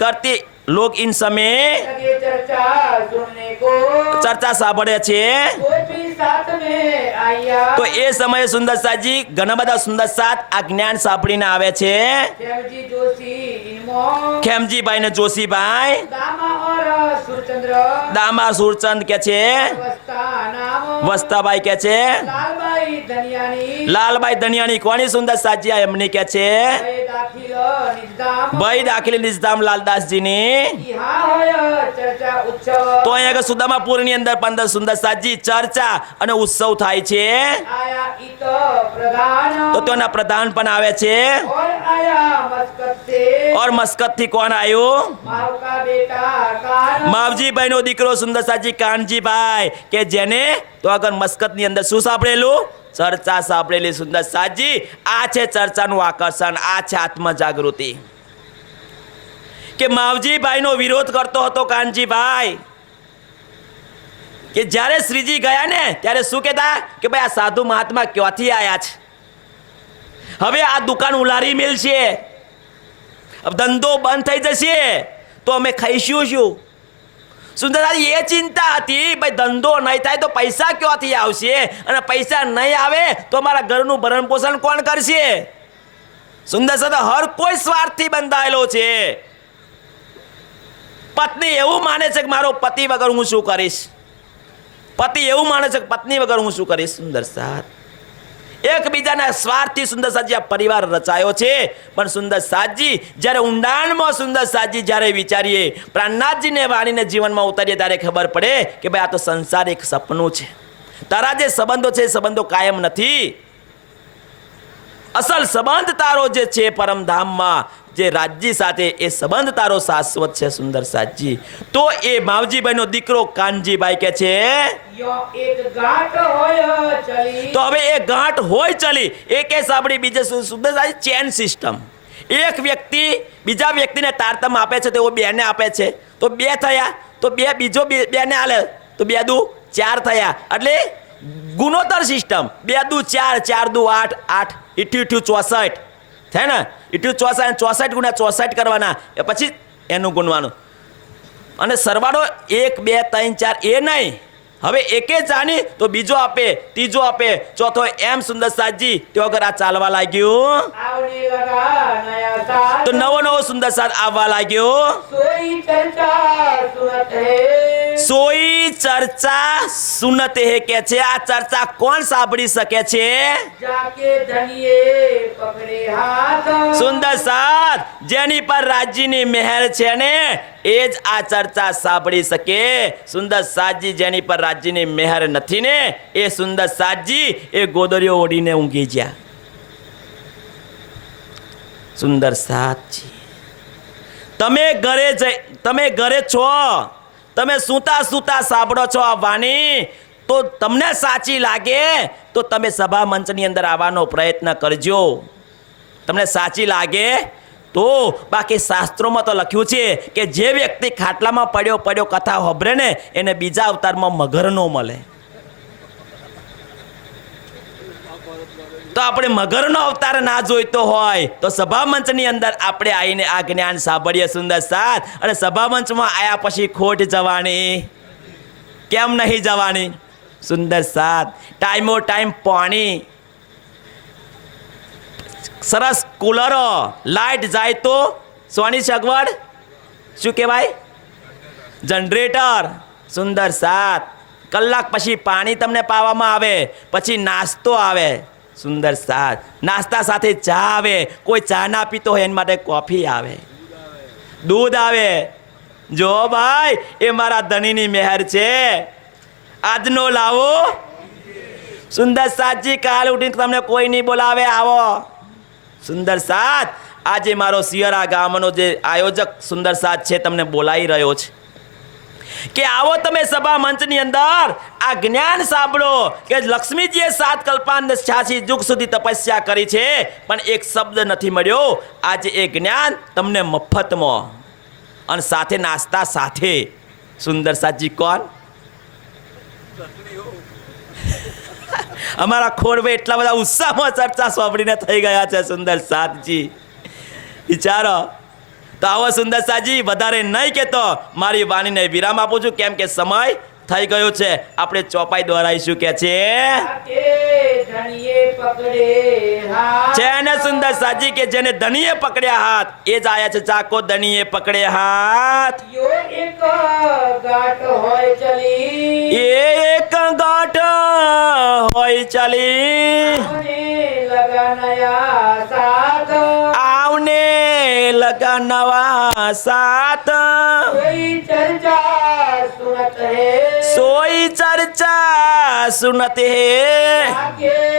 करते लोग इन समय लगे चर्चा सुनने को. ચર્ચા સાંભળે છે कोई भी साथ में आया. તો એ સમયે સુંદર સાજી ઘણા બધા સુંદર સાત આ જ્ઞાન સાંભળીને આવે છે. खेमजी जोशी इनमो. ખેમજીભાઈ ને જોશીભાઈ दामा और सुरचंद्र. દામા સુરચંદ કે છે, वस्ता नाम. વસ્તાભાઈ કે છે, लालबाई धनियानी. લાલભાઈ ધનિયાણી કોની સુંદર સાજી આ એમની કે છે, भय दाखिल निजदाम. ભાઈ દાખલી નિઝામ લાલદાસજીની. यहाँ होय चर्चा उत्सव. તો અહીંયા સુદામાપુરની અંદર 15 સુંદર સાજી ચર્ચા અને ઉત્સવ થાય છે. आया इत प्रधान. તો તેના પ્રધાન પણ આવે છે. और आया मस्कत से. ઓર મસ્કત થી કોણ આવ્યું? माव का बेटा कान. માવજીભાઈ નો દીકરો સુંદર સાજી કાનજીભાઈ કે જેને તો આગળ મસ્કત ની અંદર શું સાંભળેલું? ચર્ચા સાંભળેલી. સુંદર સાજી આ છે ચર્ચાનું આકર્ષણ, આ છે આત્મ જાગૃતિ. કે માવજીભાઈ નો વિરોધ કરતો હતો કાનજીભાઈ કે જ્યારે શ્રીજી ગયા ને ત્યારે શું કહેતા કે ભાઈ આ સાધુ મહાત્મા ક્યાંથી આયા છે, હવે આ દુકાન ઉલારી મેલશે, ધંધો બંધ થઈ જશે તો અમે ખાઈશું શું? સુંદરજી એ ચિંતા હતી ભાઈ ધંધો નહીં થાય તો પૈસા ક્યાંથી આવશે અને પૈસા નહીં આવે તો અમારા ઘરનું ભરણ પોષણ કોણ કરશે? સુંદર સાથે હર કોઈ સ્વાર્થથી બંધાયેલો છે. પત્ની એવું માને છે કે મારો પતિ વગર હું શું કરીશ, પતિ એવું માને છે કે પત્ની વગર હું શું કરીશ. સુંદર સાથ એકબીજાના સ્વાર્થથી સુંદર સાજી આ પરિવાર રચાયો છે. પણ સુંદર સાજી જ્યારે ઊંડાણમાં સુંદર સાજી જ્યારે વિચારીએ પ્રાણનાથજીને વાણીને જીવનમાં ઉતારીએ ત્યારે ખબર પડે કે ભાઈ આ તો સંસાર એક સપનું છે. તારા જે સંબંધો છે એ સંબંધો કાયમ નથી. અસલ સંબંધ તારો જે છે પરમધામમાં જે રાજ્ય સાથે એ સંબંધ તારો શાશ્વત છે. સુંદર સાજી તો એ માવજીભાઈનો દીકરો કાનજીભાઈ કે છે यो एक घाट होय चली. તો હવે એ ગાંઠ હોય ચલી એ કે સાંભળી બીજે સુંદર સાજી ચેન સિસ્ટમ એક વ્યક્તિ બીજા વ્યક્તિને તારતમ આપે છે તો એવો બેને આપે છે તો 2 થયા, તો બીજો બેને આલે તો 2 દુ 4 થયા. એટલે ગુણોત્તર સિસ્ટમ 2 દુ 4, 4 દુ 8, 8 ઈઠ્યું 64 થાય ને. ઈઠ્યું 64, 64 ગુણ્યા 64 કરવાના, એ પછી એનું ગુણવાનું. અને સરવાળો 1 2 3 4 એ નહીં, હવે એકે જાણી તો બીજો આપે, ત્રીજો આપે, ચોથો, એમ સુંદર સાતજી તે વગર આ ચાલવા લાગ્યું. આવને લગા નયા સાથ તો નવો સુંદર સાથ આવવા લાગ્યો. સોઈ ચર્ચા સુનત હે સોઈ ચર્ચા સુનત હે કે છે. આ ચર્ચા કોણ સાંભળી શકે છે? જાકે ધનિયે પકડે હાથ સુંદર સાથ જેની પર રાજ્યની મહેર છે ને એ જ આ ચર્ચા સાંભળી શકે. સુંદર સાતજી જેની પર રાજ્યની મહેર નથી ને એ સુંદર સાતજી એ ગોદરીઓ ઓઢીને ઊંઘી ગયા. સુંદર સાતજી તમે ઘરે છો, તમે સૂતા સાંભળો છો આ વાણી, તો તમને સાચી લાગે તો તમે સભા મંચની અંદર આવવાનો પ્રયત્ન કરજો. તમને સાચી લાગે તો, બાકી શાસ્ત્રોમાં તો લખ્યું છે કે જે વ્યક્તિ ખાટલામાં પડ્યો કથા હોભરે ને એને બીજા અવતારમાં મગર નો મળે. તો આપણે મગરનો અવતાર ના જોઈતો હોય તો સભા મંચની અંદર આપણે આવીને આ જ્ઞાન સાંભળીએ. સુંદર સાથ અને સભા મંચમાં આયા પછી ખોટ જવાની, કેમ નહીં જવાની? સુંદર સાથ ટાઈમો ટાઈમ પાણી, સરસ કુલરો, લાઈટ જાય તો સોની સગવડ, શું કહેવાય, જનરેટર. સુંદર સાથ કલાક પછી પાણી તમને પાવામાં આવે, પછી નાસ્તો આવે. સુંદર સાથ નાસ્તા સાથે ચા આવે, કોઈ ચા ના પીતો હોય એના માટે કોફી આવે, દૂધ આવે. જો ભાઈ એ મારા ધણીની મહેર છે, આજનો લાવો. સુંદર સાથજી કાલ ઉઠીને તમને કોઈ નહીં બોલાવે, આવો. સુંદર સાથ આજે મારો સિયરા ગામનો જે આયોજક સુંદર સાથ છે તમને બોલાવી રહ્યો છે કે આવો તમે સભા મંચની અંદર આ જ્ઞાન સાંભળો કે લક્ષ્મીજીએ 7 કલ્પાન 86 યુગ સુધી તપસ્યા કરી છે પણ એક શબ્દ નથી મળ્યો. આજે એ જ્ઞાન તમને મફતમાં અને સાથે નાસ્તા સાથે. સુંદર સાથજી કોણ? અમારા ખોરવે એટલા બધા ઉત્સાહમાં ચર્ચા સાંભળીને થઈ ગયા છે. સુંદર સાથજી વિચારો. તો આવો સુંદર સાથજી વધારે નહીં કહેતો મારી વાણીને વિરામ આપું છું, કેમ કે સમય થઈ ગયો છે. આપણે ચોપાઈ દોરાઈશું કે છે ને સુંદર સાથજી કે જેને ધણીએ પકડ્યા હાથ એ જ આયા છે. ચાકો ધણીએ પકડે હાથ એક ગાંઠ હોય ચલી એક ગાંઠ હોય ચલી લગાનયા સાથ આવને લગા નવા સાથ સોઈ ચર્ચા સુનત હે સોઈ ચર્ચા સુનત હે.